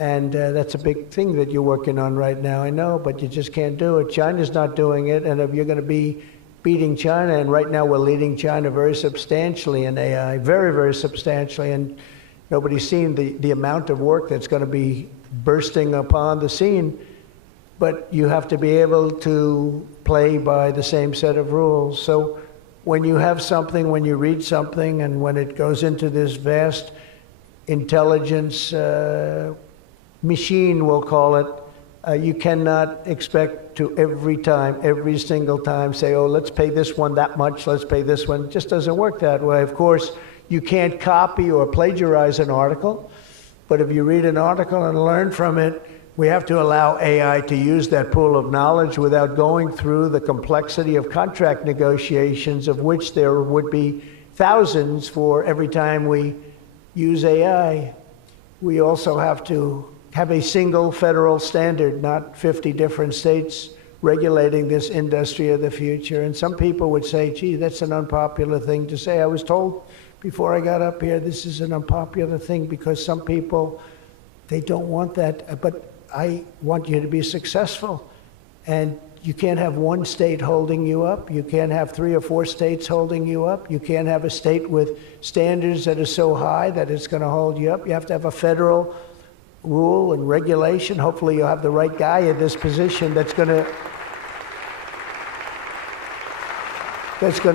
And that's a big thing that you're working on right now, I know, but you just can't do it. China's not doing it, and if you're going to be beating China, and right now we're leading China very substantially in AI, very, very substantially, and nobody's seen the amount of work that's going to be bursting upon the scene. But you have to be able to play by the same set of rules. So when you have something, when you read something, and when it goes into this vast intelligence machine, we'll call it, you cannot expect to every single time say, oh, let's pay this one that much, let's pay this one. It just doesn't work that way. Of course, you can't copy or plagiarize an article, but if you read an article and learn from it, we have to allow AI to use that pool of knowledge without going through the complexity of contract negotiations, of which there would be thousands for every time we use AI. We also have to have a single federal standard, not 50 different states regulating this industry of the future. And some people would say, gee, that's an unpopular thing to say. I was told before I got up here, this is an unpopular thing because some people, they don't want that. But I want you to be successful. And you can't have one state holding you up. You can't have 3 or 4 states holding you up. You can't have a state with standards that are so high that it's going to hold you up. You have to have a federal rule and regulation. Hopefully you'll have the right guy in this position that's going to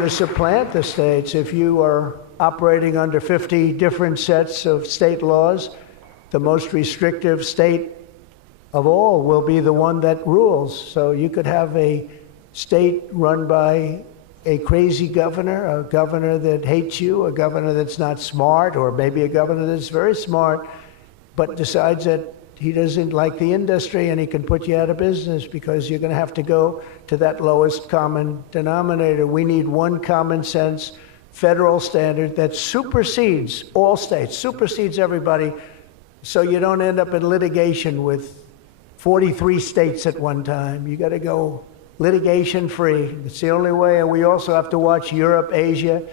supplant the states. If you are operating under 50 different sets of state laws, the most restrictive state of all will be the one that rules. So you could have a state run by a crazy governor, a governor that hates you, a governor that's not smart, or maybe a governor that's very smart, but decides that he doesn't like the industry and he can put you out of business because you're going to have to go to that lowest common denominator. We need one common sense federal standard that supersedes all states, supersedes everybody, so you don't end up in litigation with 43 states at one time. You got to go litigation free. It's the only way. And we also have to watch Europe, Asia,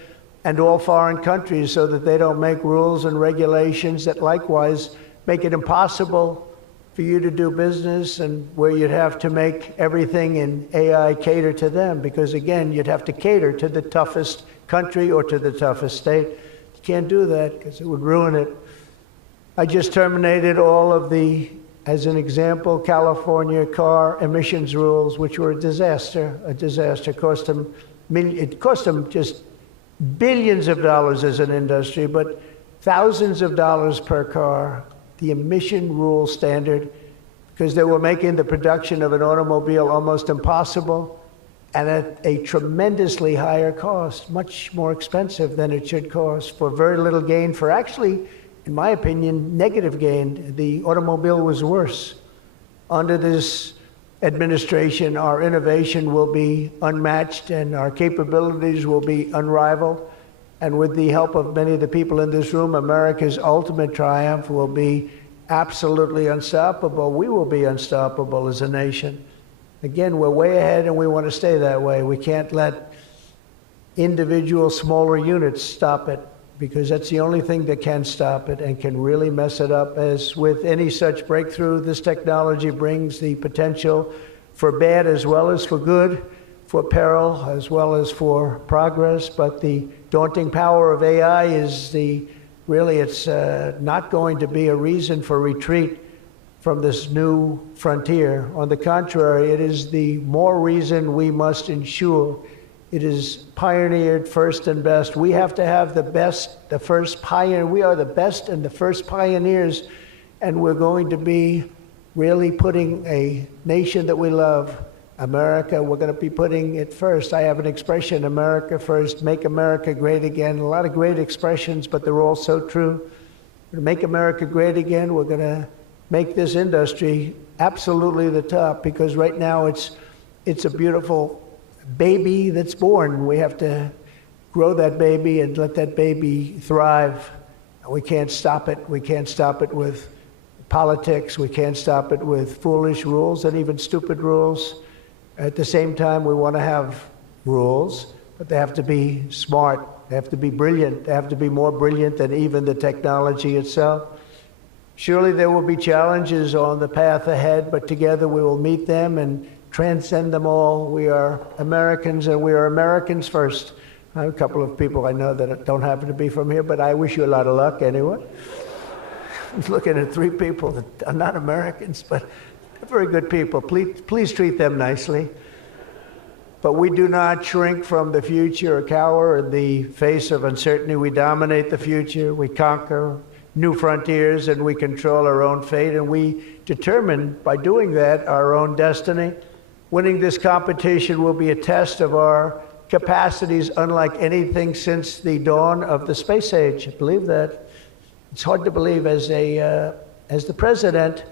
and all foreign countries so that they don't make rules and regulations that likewise make it impossible for you to do business, and where you'd have to make everything in AI cater to them, because again, you'd have to cater to the toughest country or to the toughest state. You can't do that because it would ruin it. I just terminated all of the, as an example, California car emissions rules, which were a disaster. It cost them just billions of dollars as an industry, but thousands of dollars per car. The emission rule standard, because they were making the production of an automobile almost impossible and at a tremendously higher cost, much more expensive than it should cost, for very little gain, for actually, in my opinion, negative gain. The automobile was worse. Under this administration, our innovation will be unmatched and our capabilities will be unrivaled. And with the help of many of the people in this room, America's ultimate triumph will be absolutely unstoppable. We will be unstoppable as a nation. Again, we're way ahead and we want to stay that way. We can't let individual smaller units stop it, because that's the only thing that can stop it and can really mess it up. As with any such breakthrough, this technology brings the potential for bad as well as for good, for peril as well as for progress. But the daunting power of AI is it's not going to be a reason for retreat from this new frontier. On the contrary, it is the more reason we must ensure It is pioneered first and best. We have to have the best, the first pioneer. We are the best and the first pioneers, and we're going to be really putting a nation that we love, America, we're going to be putting it first. I have an expression, America first, make America great again. A lot of great expressions, but they're all so true. To make America great again, we're going to make this industry absolutely the top, because right now it's a beautiful baby that's born. We have to grow that baby and let that baby thrive. We can't stop it. We can't stop it with politics. We can't stop it with foolish rules and even stupid rules. At the same time, we want to have rules, but they have to be smart. They have to be brilliant. They have to be more brilliant than even the technology itself. Surely there will be challenges on the path ahead, but together we will meet them and transcend them all. We are Americans, and we are Americans first. I have a couple of people I know that don't happen to be from here, but I wish you a lot of luck anyway. I'm looking at 3 people that are not Americans, but they're very good people. Please treat them nicely. But we do not shrink from the future or cower in the face of uncertainty. We dominate the future. We conquer new frontiers, and we control our own fate, and we determine by doing that our own destiny. Winning this competition will be a test of our capacities unlike anything since the dawn of the space age. I believe that. It's hard to believe as the president,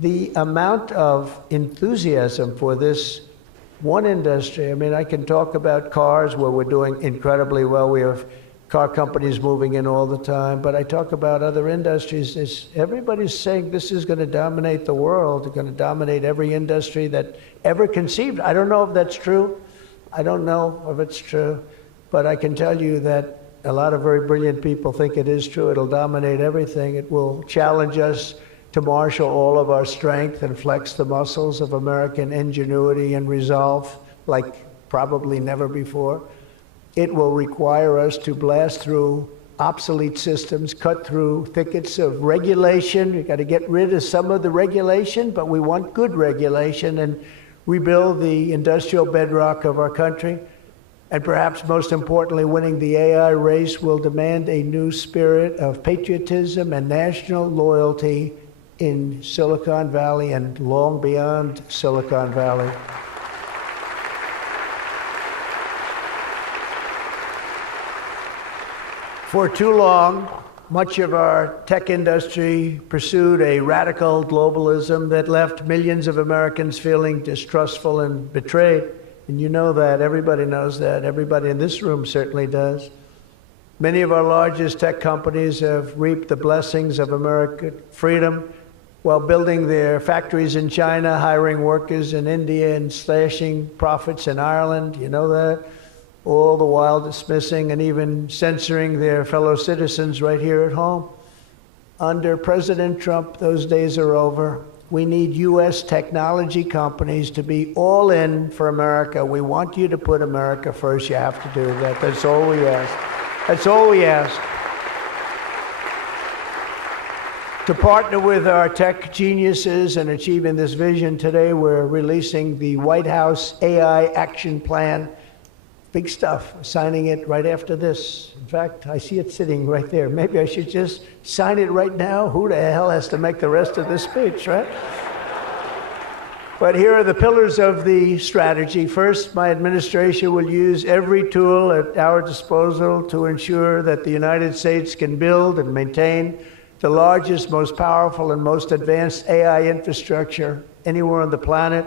the amount of enthusiasm for this one industry. I mean, I can talk about cars where we're doing incredibly well. We have car companies moving in all the time, but I talk about other industries. Everybody's saying this is going to dominate the world. It's going to dominate every industry that ever conceived. I don't know if that's true. I don't know if it's true, but I can tell you that a lot of very brilliant people think it is true. It'll dominate everything. It will challenge us to marshal all of our strength and flex the muscles of American ingenuity and resolve like probably never before. It will require us to blast through obsolete systems, cut through thickets of regulation. We've got to get rid of some of the regulation, but we want good regulation and rebuild the industrial bedrock of our country. And perhaps most importantly, winning the AI race will demand a new spirit of patriotism and national loyalty in Silicon Valley and long beyond Silicon Valley. For too long, much of our tech industry pursued a radical globalism that left millions of Americans feeling distrustful and betrayed. And you know that. Everybody knows that. Everybody in this room certainly does. Many of our largest tech companies have reaped the blessings of American freedom while building their factories in China, hiring workers in India, and slashing profits in Ireland. You know that? All the while dismissing and even censoring their fellow citizens right here at home. Under President Trump, those days are over. We need U.S. technology companies to be all in for America. We want you to put America first. You have to do that. That's all we ask. That's all we ask. To partner with our tech geniuses in achieving this vision today, we're releasing the White House AI Action Plan. Big stuff. Signing it right after this. In fact, I see it sitting right there. Maybe I should just sign it right now. Who the hell has to make the rest of this speech, right? But here are the pillars of the strategy. First, my administration will use every tool at our disposal to ensure that the United States can build and maintain the largest, most powerful, and most advanced AI infrastructure anywhere on the planet.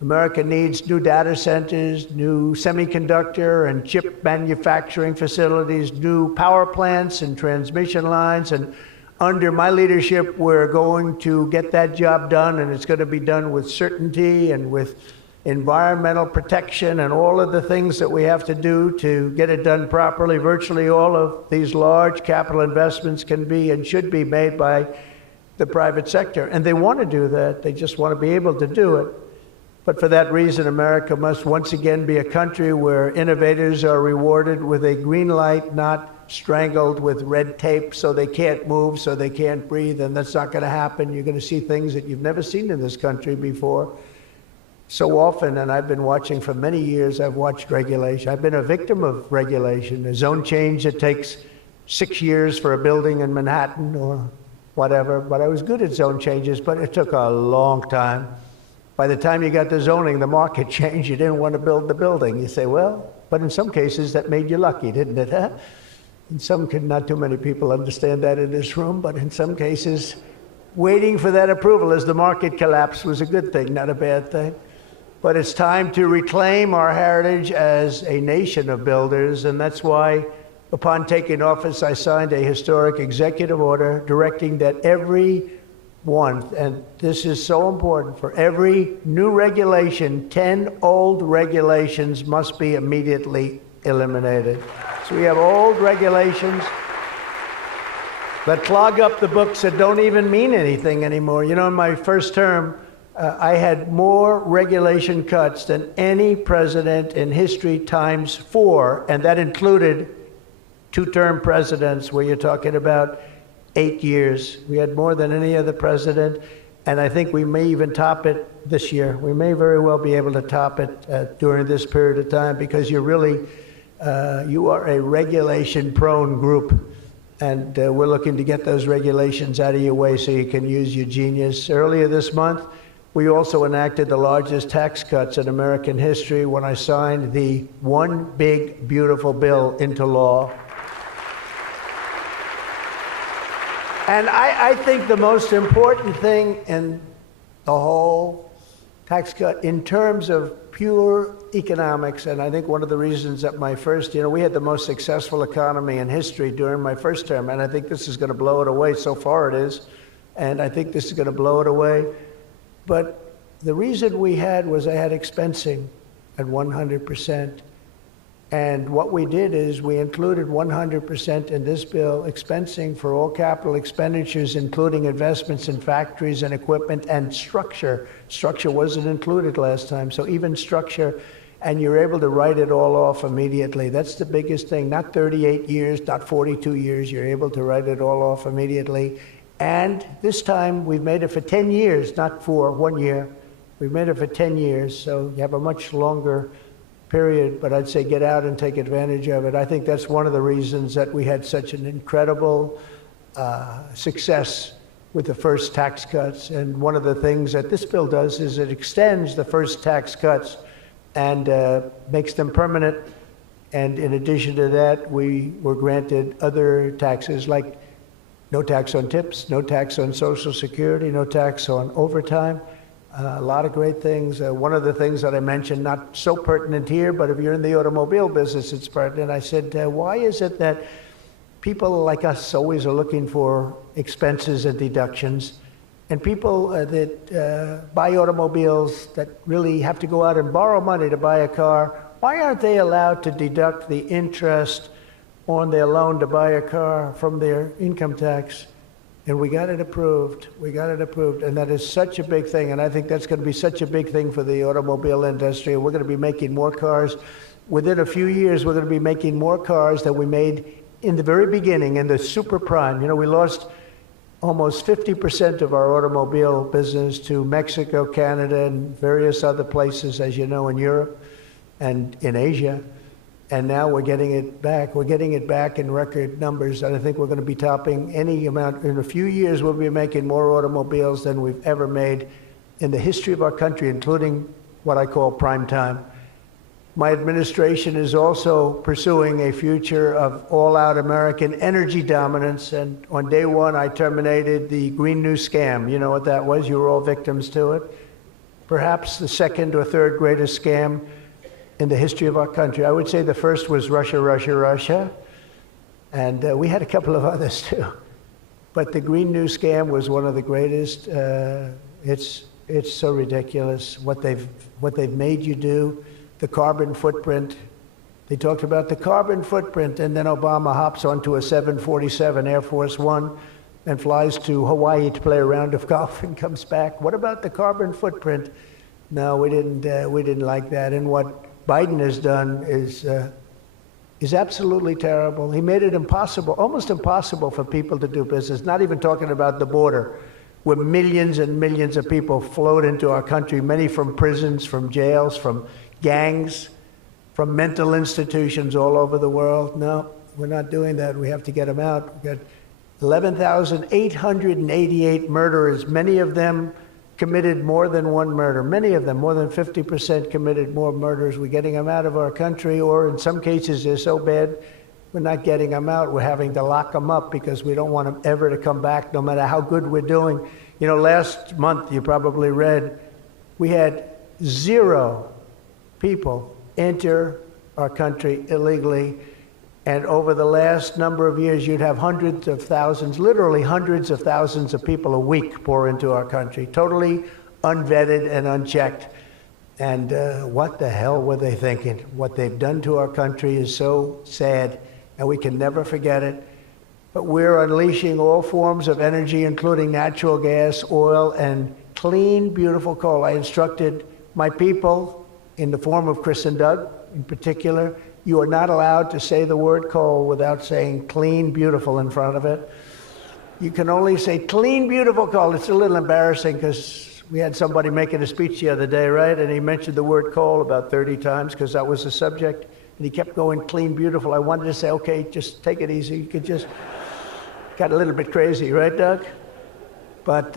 America needs new data centers, new semiconductor and chip manufacturing facilities, new power plants and transmission lines. And under my leadership, we're going to get that job done, and it's going to be done with certainty and with environmental protection and all of the things that we have to do to get it done properly. Virtually all of these large capital investments can be and should be made by the private sector. And they want to do that. They just want to be able to do it. But for that reason, America must once again be a country where innovators are rewarded with a green light, not strangled with red tape so they can't move, so they can't breathe, and that's not going to happen. You're going to see things that you've never seen in this country before. so often, and I've been watching for many years, I've watched regulation. I've been a victim of regulation. A zone change that takes 6 years for a building in Manhattan or whatever, but I was good at zone changes, but it took a long time. By the time you got the zoning, the market changed. You didn't want to build the building. You say, well, but in some cases that made you lucky, didn't it? Huh? In some, not too many people understand that in this room, but in some cases, waiting for that approval as the market collapsed was a good thing, not a bad thing. But it's time to reclaim our heritage as a nation of builders, and that's why, upon taking office, I signed a historic executive order directing that every one, and this is so important, for every new regulation, 10 old regulations must be immediately eliminated. So we have old regulations that clog up the books that don't even mean anything anymore. You know, in my first term, I had more regulation cuts than any president in history times 4, and that included 2-term presidents where you're talking about 8 years. We had more than any other president, and I think we may even top it this year. We may very well be able to top it during this period of time, because you're really, you are a regulation-prone group, and we're looking to get those regulations out of your way so you can use your genius. Earlier this month, we also enacted the largest tax cuts in American history when I signed the One Big Beautiful Bill into law. And I think the most important thing in the whole tax cut, in terms of pure economics, and I think one of the reasons that my first, we had the most successful economy in history during my first term, and I think this is going to blow it away. So far it is, and I think this is going to blow it away. But the reason we had was I had expensing at 100%. And what we did is we included 100% in this bill, expensing for all capital expenditures, including investments in factories and equipment and structure. Structure wasn't included last time, so even structure, and you're able to write it all off immediately. That's the biggest thing, not 38 years, not 42 years, you're able to write it all off immediately. And this time we've made it for 10 years, not for 1 year. We've made it for 10 years, so you have a much longer period, but I'd say get out and take advantage of it. I think that's one of the reasons that we had such an incredible success with the first tax cuts. And one of the things that this bill does is it extends the first tax cuts and makes them permanent. And in addition to that, we were granted other taxes, like no tax on tips, no tax on Social Security, no tax on overtime. A lot of great things. One of the things that I mentioned, not so pertinent here, but if you're in the automobile business, it's pertinent. I said, why is it that people like us always are looking for expenses and deductions, and people that buy automobiles that really have to go out and borrow money to buy a car, why aren't they allowed to deduct the interest on their loan to buy a car from their income tax? And we got it approved. We got it approved. And that is such a big thing. And I think that's going to be such a big thing for the automobile industry. We're going to be making more cars. Within a few years, we're going to be making more cars than we made in the very beginning, in the super prime. We lost almost 50% of our automobile business to Mexico, Canada, and various other places, as you know, in Europe and in Asia. And now we're getting it back. We're getting it back in record numbers. And I think we're going to be topping any amount. In a few years, we'll be making more automobiles than we've ever made in the history of our country, including what I call prime time. My administration is also pursuing a future of all-out American energy dominance. And on day one, I terminated the Green New Scam. You know what that was? You were all victims to it. Perhaps the second or third greatest scam in the history of our country. I would say the first was Russia, Russia, Russia. And we had a couple of others too. But the Green New Scam was one of the greatest. It's so ridiculous what they've made you do. The carbon footprint. They talked about the carbon footprint, and then Obama hops onto a 747 Air Force One and flies to Hawaii to play a round of golf and comes back. What about the carbon footprint? No, we didn't like that. And what Biden has done is absolutely terrible. He made it impossible, almost impossible for people to do business, not even talking about the border. where millions and millions of people flowed into our country, many from prisons, from jails, from gangs, from mental institutions all over the world. No, we're not doing that. We have to get them out. We've got 11,888 murderers, many of them committed more than one murder. Many of them, more than 50%, committed more murders. We're getting them out of our country, or in some cases they're so bad, we're not getting them out. We're having to lock them up because we don't want them ever to come back, no matter how good we're doing. You know, last month, you probably read, we had 0 people enter our country illegally. And over the last number of years, you'd have hundreds of thousands, literally hundreds of thousands of people a week pour into our country, totally unvetted and unchecked. And what the hell were they thinking? What they've done to our country is so sad, and we can never forget it. But we're unleashing all forms of energy, including natural gas, oil, and clean, beautiful coal. I instructed my people, in the form of Chris and Doug in particular, you are not allowed to say the word coal without saying clean, beautiful in front of it. You can only say clean, beautiful coal. It's a little embarrassing because we had somebody making a speech the other day, right? And he mentioned the word coal about 30 times because that was the subject. And he kept going clean, beautiful. I wanted to say, okay, just take it easy. You could just, got a little bit crazy, right, Doug? But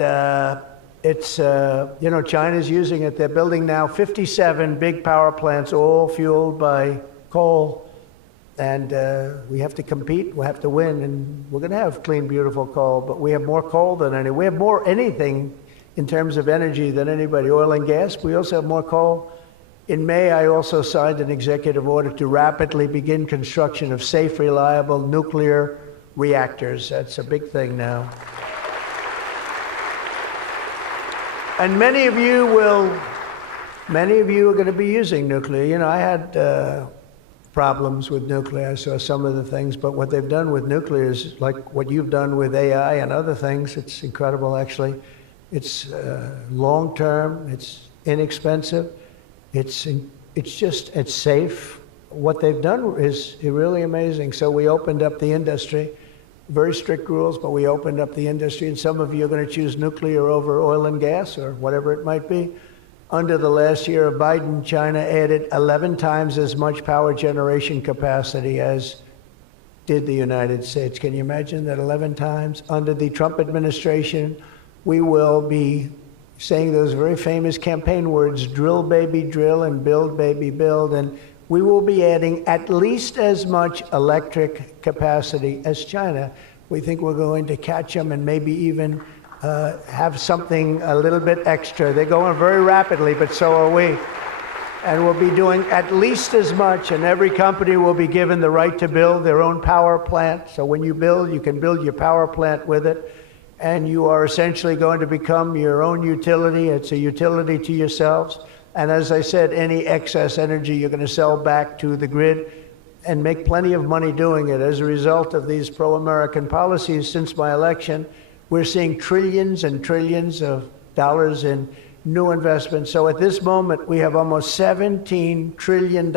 it's, you know, China's using it. They're building now 57 big power plants, all fueled by coal. And we have to compete, we have to win, and we're going to have clean, beautiful coal, but we have more coal than any. We have more anything in terms of energy than anybody. Oil and gas, we also have more coal. In May, I also signed an executive order to rapidly begin construction of safe, reliable nuclear reactors. That's a big thing now. And many of you are going to be using nuclear. You know, I had problems with nuclear. I saw some of the things, but what they've done with nuclear is like what you've done with AI and other things. It's incredible, actually. It's long-term, it's inexpensive, it's safe. What they've done is really amazing. So we opened up the industry, very strict rules, but we opened up the industry, and some of you are going to choose nuclear over oil and gas or whatever it might be. Under the last year of Biden, China added 11 times as much power generation capacity as did the United States. Can you imagine that? 11 times. Under the Trump administration, we will be saying those very famous campaign words, drill, baby, drill, and build, baby, build. And we will be adding at least as much electric capacity as China. We think we're going to catch them and maybe even have something a little bit extra. They're going very rapidly, but so are we. And we'll be doing at least as much, and every company will be given the right to build their own power plant. So when you build, you can build your power plant with it, and you are essentially going to become your own utility. It's a utility to yourselves. And as I said, any excess energy you're going to sell back to the grid and make plenty of money doing it. As a result of these pro-American policies since my election, we're seeing trillions and trillions of dollars in new investments. So at this moment, we have almost $17 trillion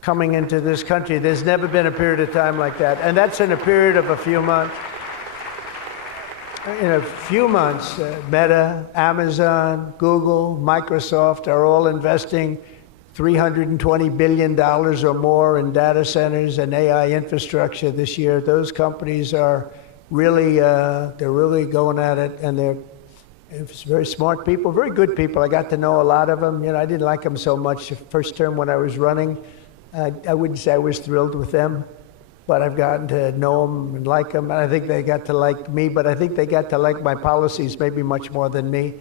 coming into this country. There's never been a period of time like that. And that's in a period of a few months. In a few months, Meta, Amazon, Google, Microsoft are all investing $320 billion or more in data centers and AI infrastructure this year. Those companies are really, they're really going at it, and they're very smart people, very good people. I got to know a lot of them. You know, I didn't like them so much the first term when I was running. I wouldn't say I was thrilled with them, but I've gotten to know them and like them, and I think they got to like me, but I think they got to like my policies maybe much more than me.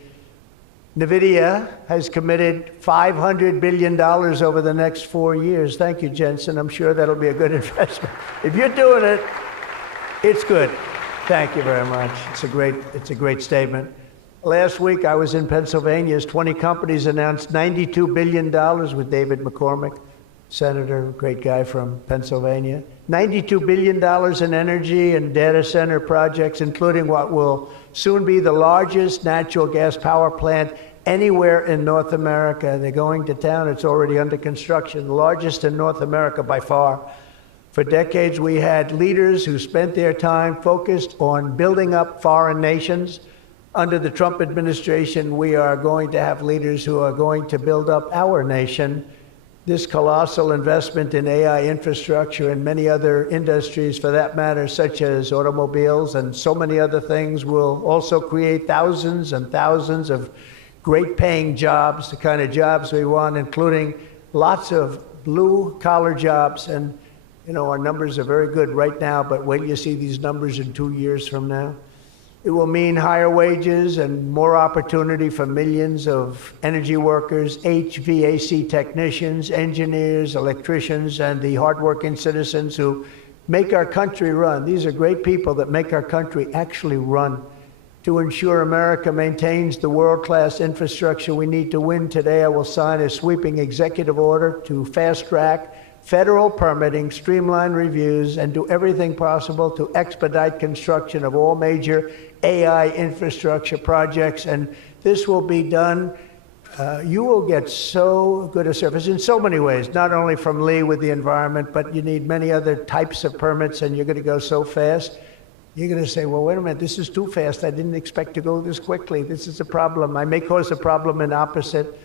NVIDIA has committed $500 billion over the next 4 years. Thank you, Jensen. I'm sure that'll be a good investment. If you're doing it, it's good. Thank you very much. It's a great statement. Last week, I was in Pennsylvania as 20 companies announced $92 billion with David McCormick, senator, great guy from Pennsylvania. $92 billion in energy and data center projects, including what will soon be the largest natural gas power plant anywhere in North America. They're going to town. It's already under construction, the largest in North America by far. For decades, we had leaders who spent their time focused on building up foreign nations, Under the Trump administration, we are going to have leaders who are going to build up our nation. This colossal investment in AI infrastructure and many other industries, for that matter, such as automobiles and so many other things, will also create thousands and thousands of great-paying jobs, the kind of jobs we want, including lots of blue-collar jobs. And, you know, our numbers are very good right now, but wait till you see these numbers in 2 years from now. It will mean higher wages and more opportunity for millions of energy workers, HVAC technicians, engineers, electricians, and the hardworking citizens who make our country run. These are great people that make our country actually run. To ensure America maintains the world-class infrastructure we need to win today, I will sign a sweeping executive order to fast-track federal permitting, streamline reviews, and do everything possible to expedite construction of all major AI infrastructure projects. And this will be done. You will get so good a service in so many ways, not only from Lee with the environment, but you need many other types of permits, and you're going to go so fast. You're going to say, well, wait a minute, this is too fast. I didn't expect to go this quickly. This is a problem. I may cause a problem in opposite,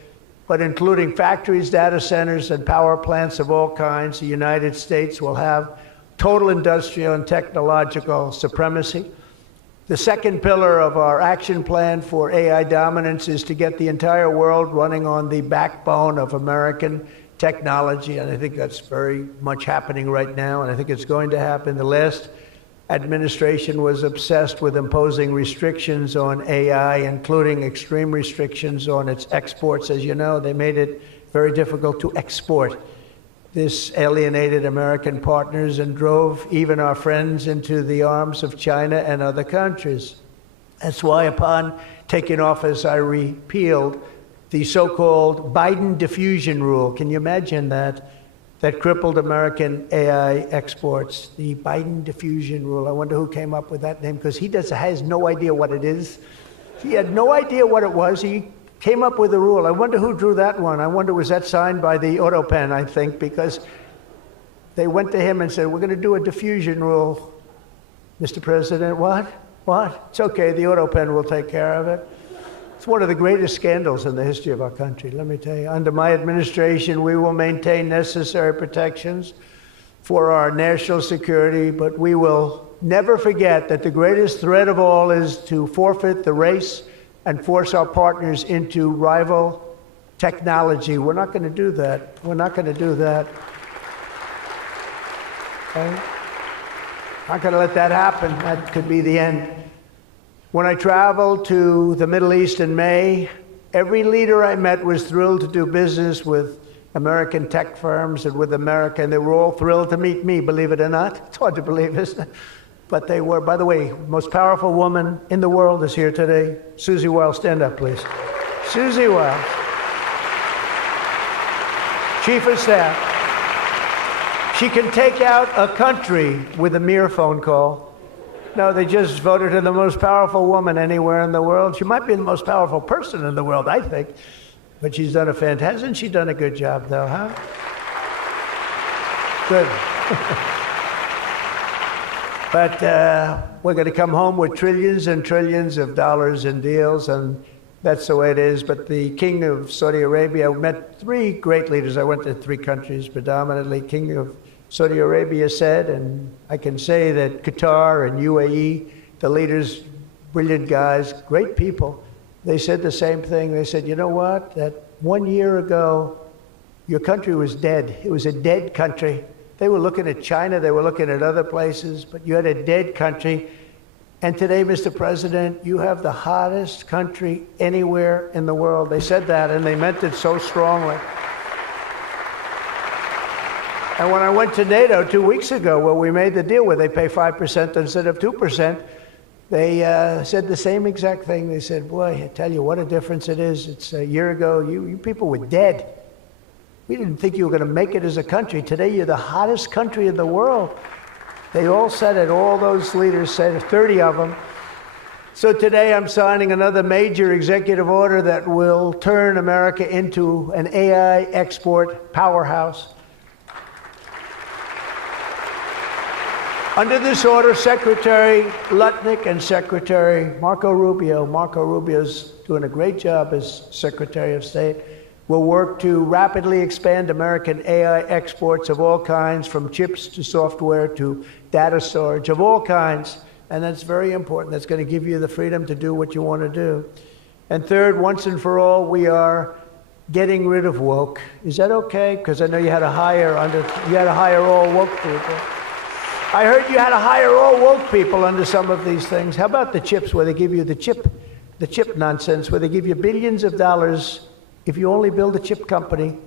but including factories, data centers, and power plants of all kinds, the United States will have total industrial and technological supremacy. The second pillar of our action plan for AI dominance is to get the entire world running on the backbone of American technology, and I think that's very much happening right now, and I think it's going to happen. The last administration was obsessed with imposing restrictions on AI, including extreme restrictions on its exports. As you know, they made it very difficult to export. This alienated American partners and drove even our friends into the arms of China and other countries. That's why upon taking office, I repealed the so-called Biden diffusion rule. Can you imagine that? That crippled American AI exports, the Biden diffusion rule. I wonder who came up with that name, because he has no idea what it is. He had no idea what it was. He came up with a rule. I wonder who drew that one. I wonder, was that signed by the Autopen, I think, because they went to him and said, we're going to do a diffusion rule. Mr. President, what? It's okay, the Autopen will take care of it. It's one of the greatest scandals in the history of our country, let me tell you. Under my administration, we will maintain necessary protections for our national security, but we will never forget that the greatest threat of all is to forfeit the race and force our partners into rival technology. We're not going to do that. We're not going to do that. Okay? Not going to let that happen. That could be the end. When I traveled to the Middle East in May, every leader I met was thrilled to do business with American tech firms and with America, and they were all thrilled to meet me, believe it or not. It's hard to believe, isn't it? But they were. By the way, most powerful woman in the world is here today. Susie Wiles, stand up, please. Susie Wiles, Chief of Staff. She can take out a country with a mere phone call. No, they just voted her the most powerful woman anywhere in the world. She might be the most powerful person in the world, I think. But she's done hasn't she done a good job, though, huh? Good. But we're going to come home with trillions and trillions of dollars in deals, and that's the way it is. But the King of Saudi Arabia, I met three great leaders. I went to three countries predominantly. King of Saudi Arabia said, and I can say that Qatar and UAE, the leaders, brilliant guys, great people, they said the same thing. They said, you know what, that 1 year ago, your country was dead. It was a dead country. They were looking at China, they were looking at other places, but you had a dead country. And today, Mr. President, you have the hottest country anywhere in the world. They said that, and they meant it so strongly. And when I went to NATO 2 weeks ago, where we made the deal where they pay 5% instead of 2%, they said the same exact thing. They said, boy, I tell you what a difference it is. It's a year ago, you people were dead. We didn't think you were going to make it as a country. Today, you're the hottest country in the world. They all said it. All those leaders said it, 30 of them. So today, I'm signing another major executive order that will turn America into an AI export powerhouse. Under this order, Secretary Lutnick and Secretary Marco Rubio's doing a great job as Secretary of State, will work to rapidly expand American AI exports of all kinds, from chips to software to data storage of all kinds. And that's very important. That's going to give you the freedom to do what you want to do. And third, once and for all, we are getting rid of woke. Is that okay? Because I know you had to hire all woke people. I heard you had to hire all woke people under some of these things. How about the chips, where they give you the chip nonsense, where they give you billions of dollars if you only build a chip company?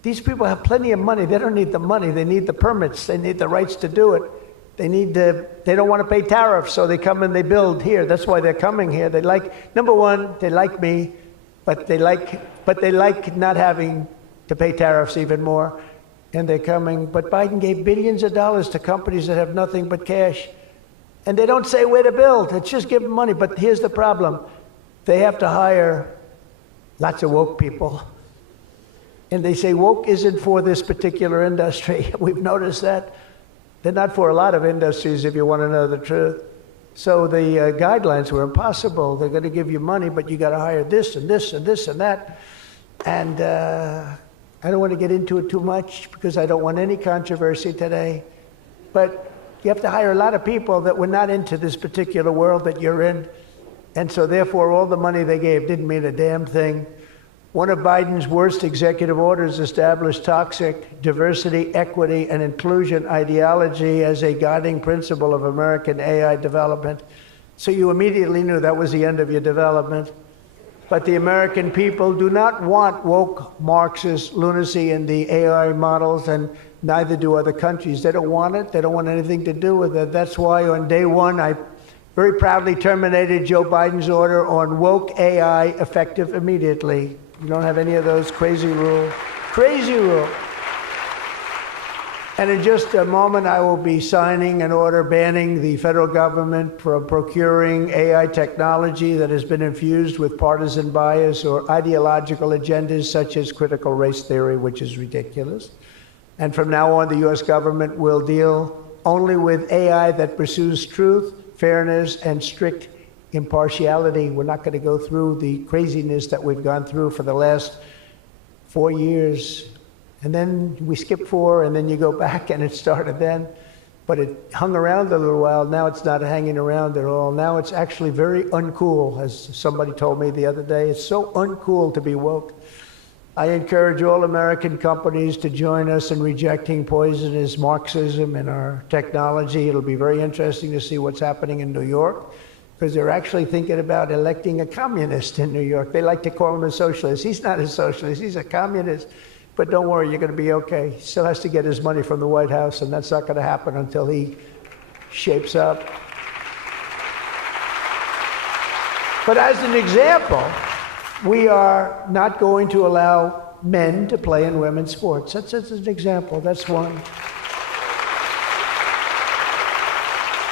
These people have plenty of money. They don't need the money. They need the permits. They need the rights to do it. They don't want to pay tariffs, so they come and they build here. That's why they're coming here. They like, number one, they like me, but they like not having to pay tariffs even more. And they're coming. But Biden gave billions of dollars to companies that have nothing but cash. And they don't say where to build. It's just give them money. But here's the problem. They have to hire lots of woke people. And they say woke isn't for this particular industry. We've noticed that. They're not for a lot of industries, if you want to know the truth. So the guidelines were impossible. They're going to give you money, but you got to hire this and this and this and that. And I don't want to get into it too much because I don't want any controversy today. But you have to hire a lot of people that were not into this particular world that you're in. And so therefore, all the money they gave didn't mean a damn thing. One of Biden's worst executive orders established toxic diversity, equity, and inclusion ideology as a guiding principle of American AI development. So you immediately knew that was the end of your development. But the American people do not want woke Marxist lunacy in the AI models, and neither do other countries. They don't want it. They don't want anything to do with it. That's why on day one, I very proudly terminated Joe Biden's order on woke AI effective immediately. You don't have any of those crazy rules. Crazy rule. And in just a moment, I will be signing an order banning the federal government from procuring AI technology that has been infused with partisan bias or ideological agendas such as critical race theory, which is ridiculous. And from now on, the U.S. government will deal only with AI that pursues truth, fairness, and strict impartiality. We're not going to go through the craziness that we've gone through for the last 4 years. And then we skip 4, and then you go back, and it started then. But it hung around a little while. Now it's not hanging around at all. Now it's actually very uncool, as somebody told me the other day. It's so uncool to be woke. I encourage all American companies to join us in rejecting poisonous Marxism in our technology. It'll be very interesting to see what's happening in New York, because they're actually thinking about electing a communist in New York. They like to call him a socialist. He's not a socialist. He's a communist. But don't worry, you're going to be okay. He still has to get his money from the White House, and that's not going to happen until he shapes up. But as an example, we are not going to allow men to play in women's sports. That's an example. That's one.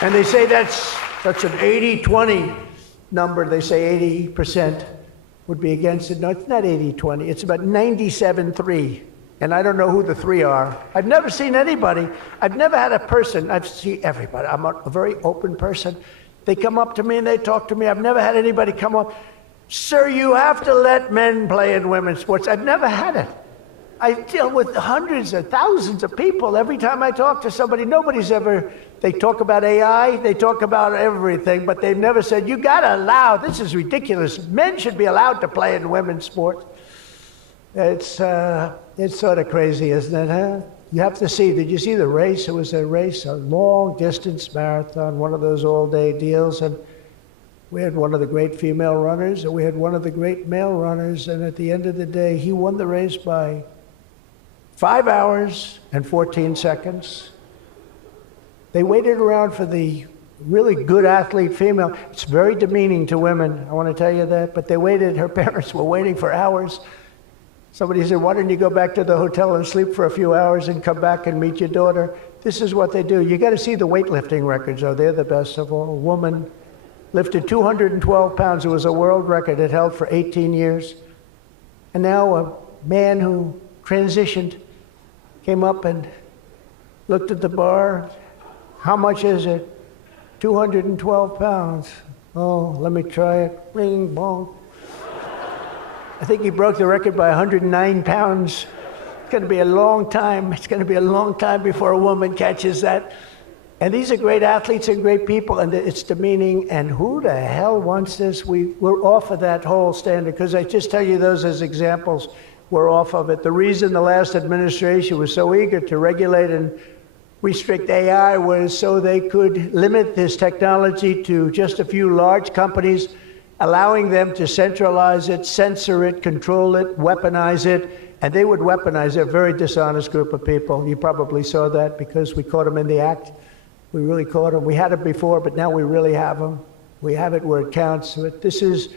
And they say that's an 80-20 number. They say 80% would be against it. No, it's not 80-20. It's about 97-3. And I don't know who the 3 are. I've never seen anybody. I've never had a person. I've seen everybody. I'm a very open person. They come up to me and they talk to me. I've never had anybody come up, "Sir, you have to let men play in women's sports." I've never had it. I deal with hundreds of thousands of people. Every time I talk to somebody, they talk about AI, they talk about everything, but they've never said, "You gotta allow, this is ridiculous. Men should be allowed to play in women's sports." It's sort of crazy, isn't it, huh? You have to see, did you see the race? It was a race, a long distance marathon, one of those all-day deals, and we had one of the great female runners, and we had one of the great male runners, and at the end of the day, he won the race by 5 hours and 14 seconds. They waited around for the really good athlete female. It's very demeaning to women, I want to tell you that, but they waited, her parents were waiting for hours. Somebody said, "Why don't you go back to the hotel and sleep for a few hours and come back and meet your daughter?" This is what they do. You got to see the weightlifting records, though. They're the best of all. A woman lifted 212 pounds. It was a world record. It held for 18 years. And now a man who transitioned came up and looked at the bar, How much is it? 212 pounds. Oh, let me try it. Ring, bong. I think he broke the record by 109 pounds. It's going to be a long time. It's going to be a long time before a woman catches that. And these are great athletes and great people, and it's demeaning. And who the hell wants this? We're off of that whole standard, because I just tell you those as examples. We're off of it. The reason the last administration was so eager to regulate and restrict AI was so they could limit this technology to just a few large companies, allowing them to centralize it, censor it, control it, weaponize it. And they would weaponize it. A very dishonest group of people. You probably saw that because we caught them in the act. We really caught them. We had it before, but now we really have them. We have it where it counts. But this is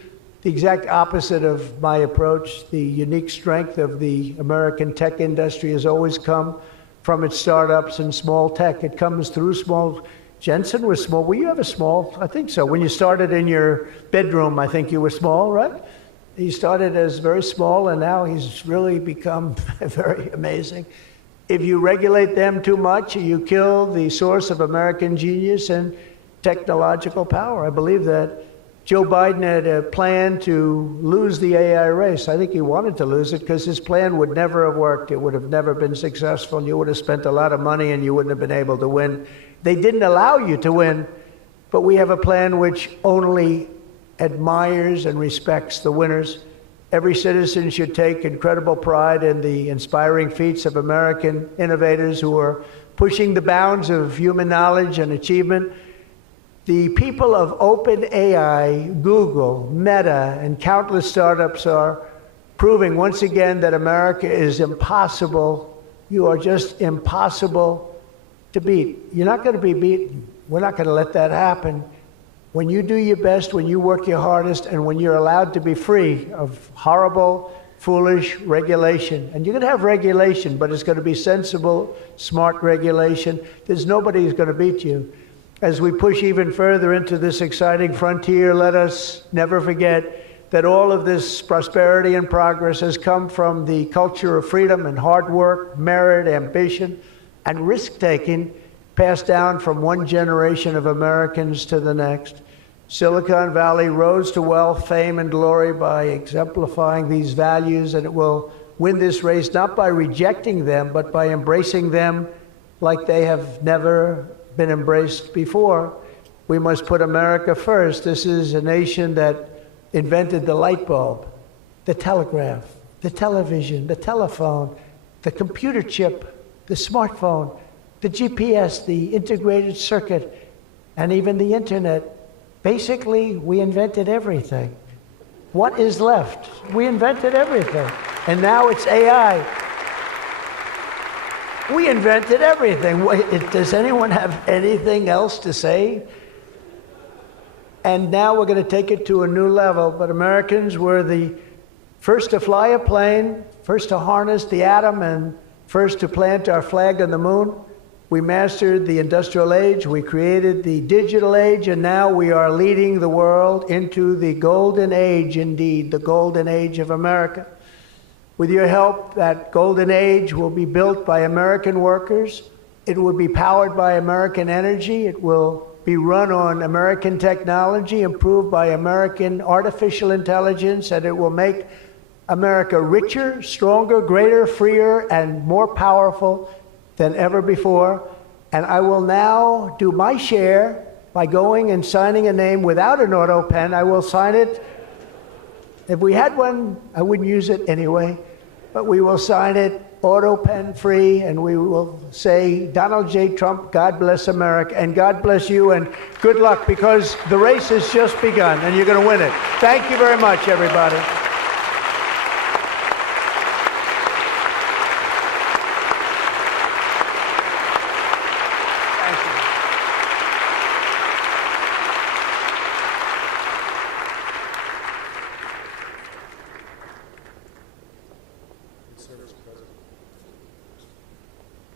the exact opposite of my approach. The unique strength of the American tech industry has always come from its startups and small tech. It comes through small. Jensen was small. Were you ever small? I think so. When you started in your bedroom, I think you were small, right? He started as very small, and now he's really become very amazing. If you regulate them too much, you kill the source of American genius and technological power. I believe that. Joe Biden had a plan to lose the AI race. I think he wanted to lose it because his plan would never have worked. It would have never been successful. You would have spent a lot of money and you wouldn't have been able to win. They didn't allow you to win, but we have a plan which only admires and respects the winners. Every citizen should take incredible pride in the inspiring feats of American innovators who are pushing the bounds of human knowledge and achievement. The people of OpenAI, Google, Meta, and countless startups are proving once again that America is impossible. You are just impossible to beat. You're not going to be beaten. We're not going to let that happen. When you do your best, when you work your hardest, and when you're allowed to be free of horrible, foolish regulation. And you're going to have regulation, but it's going to be sensible, smart regulation. There's nobody who's going to beat you. As we push even further into this exciting frontier, let us never forget that all of this prosperity and progress has come from the culture of freedom and hard work, merit, ambition, and risk-taking passed down from one generation of Americans to the next. Silicon Valley rose to wealth, fame, and glory by exemplifying these values, and it will win this race not by rejecting them, but by embracing them like they have never been embraced before. We must put America first. This is a nation that invented the light bulb, the telegraph, the television, the telephone, the computer chip, the smartphone, the GPS, the integrated circuit, and even the internet. Basically, we invented everything. What is left? We invented everything. And now it's AI. We invented everything. Does anyone have anything else to say? And now we're going to take it to a new level. But Americans were the first to fly a plane, first to harness the atom, and first to plant our flag on the moon. We mastered the industrial age, we created the digital age, and now we are leading the world into the golden age, indeed, the golden age of America. With your help, that golden age will be built by American workers. It will be powered by American energy. It will be run on American technology, improved by American artificial intelligence, and it will make America richer, stronger, greater, freer, and more powerful than ever before. And I will now do my share by going and signing a name without an auto pen. I will sign it. If we had one, I wouldn't use it anyway, but we will sign it auto pen free, and we will say, Donald J. Trump, God bless America, and God bless you, and good luck, because the race has just begun, and you're going to win it. Thank you very much, everybody.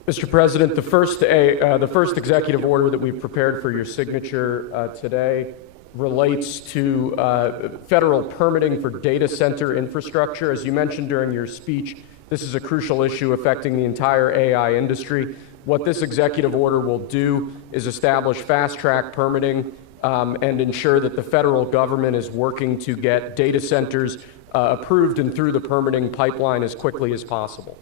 Mr. President, the first executive order that we've prepared for your signature today relates to federal permitting for data center infrastructure. As you mentioned during your speech, this is a crucial issue affecting the entire AI industry. What this executive order will do is establish fast-track permitting and ensure that the federal government is working to get data centers approved and through the permitting pipeline as quickly as possible.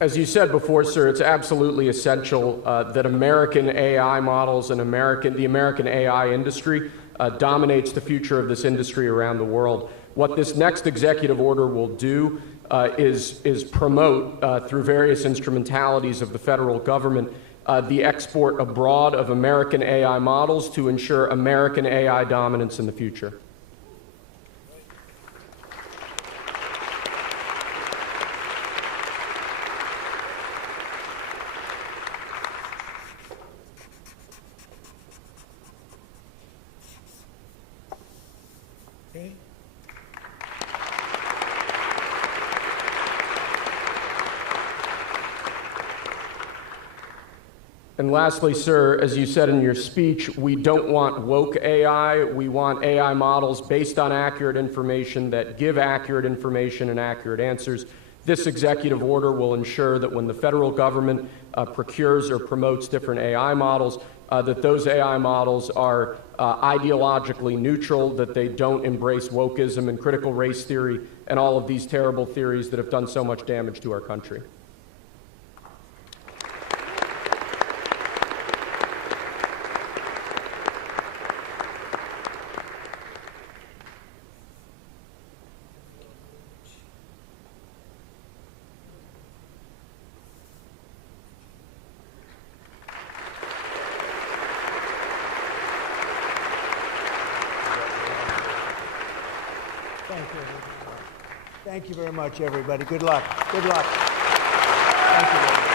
As you said before, sir, it's absolutely essential that American AI models and the American AI industry dominates the future of this industry around the world. What this next executive order will do is promote, through various instrumentalities of the federal government, the export abroad of American AI models to ensure American AI dominance in the future. And lastly, sir, as you said in your speech, we don't want woke AI. We want AI models based on accurate information that give accurate information and accurate answers. This executive order will ensure that when the federal government procures or promotes different AI models, that those AI models are ideologically neutral, that they don't embrace wokeism and critical race theory and all of these terrible theories that have done so much damage to our country. Thank you very much, everybody. Good luck. Good luck. Thank you.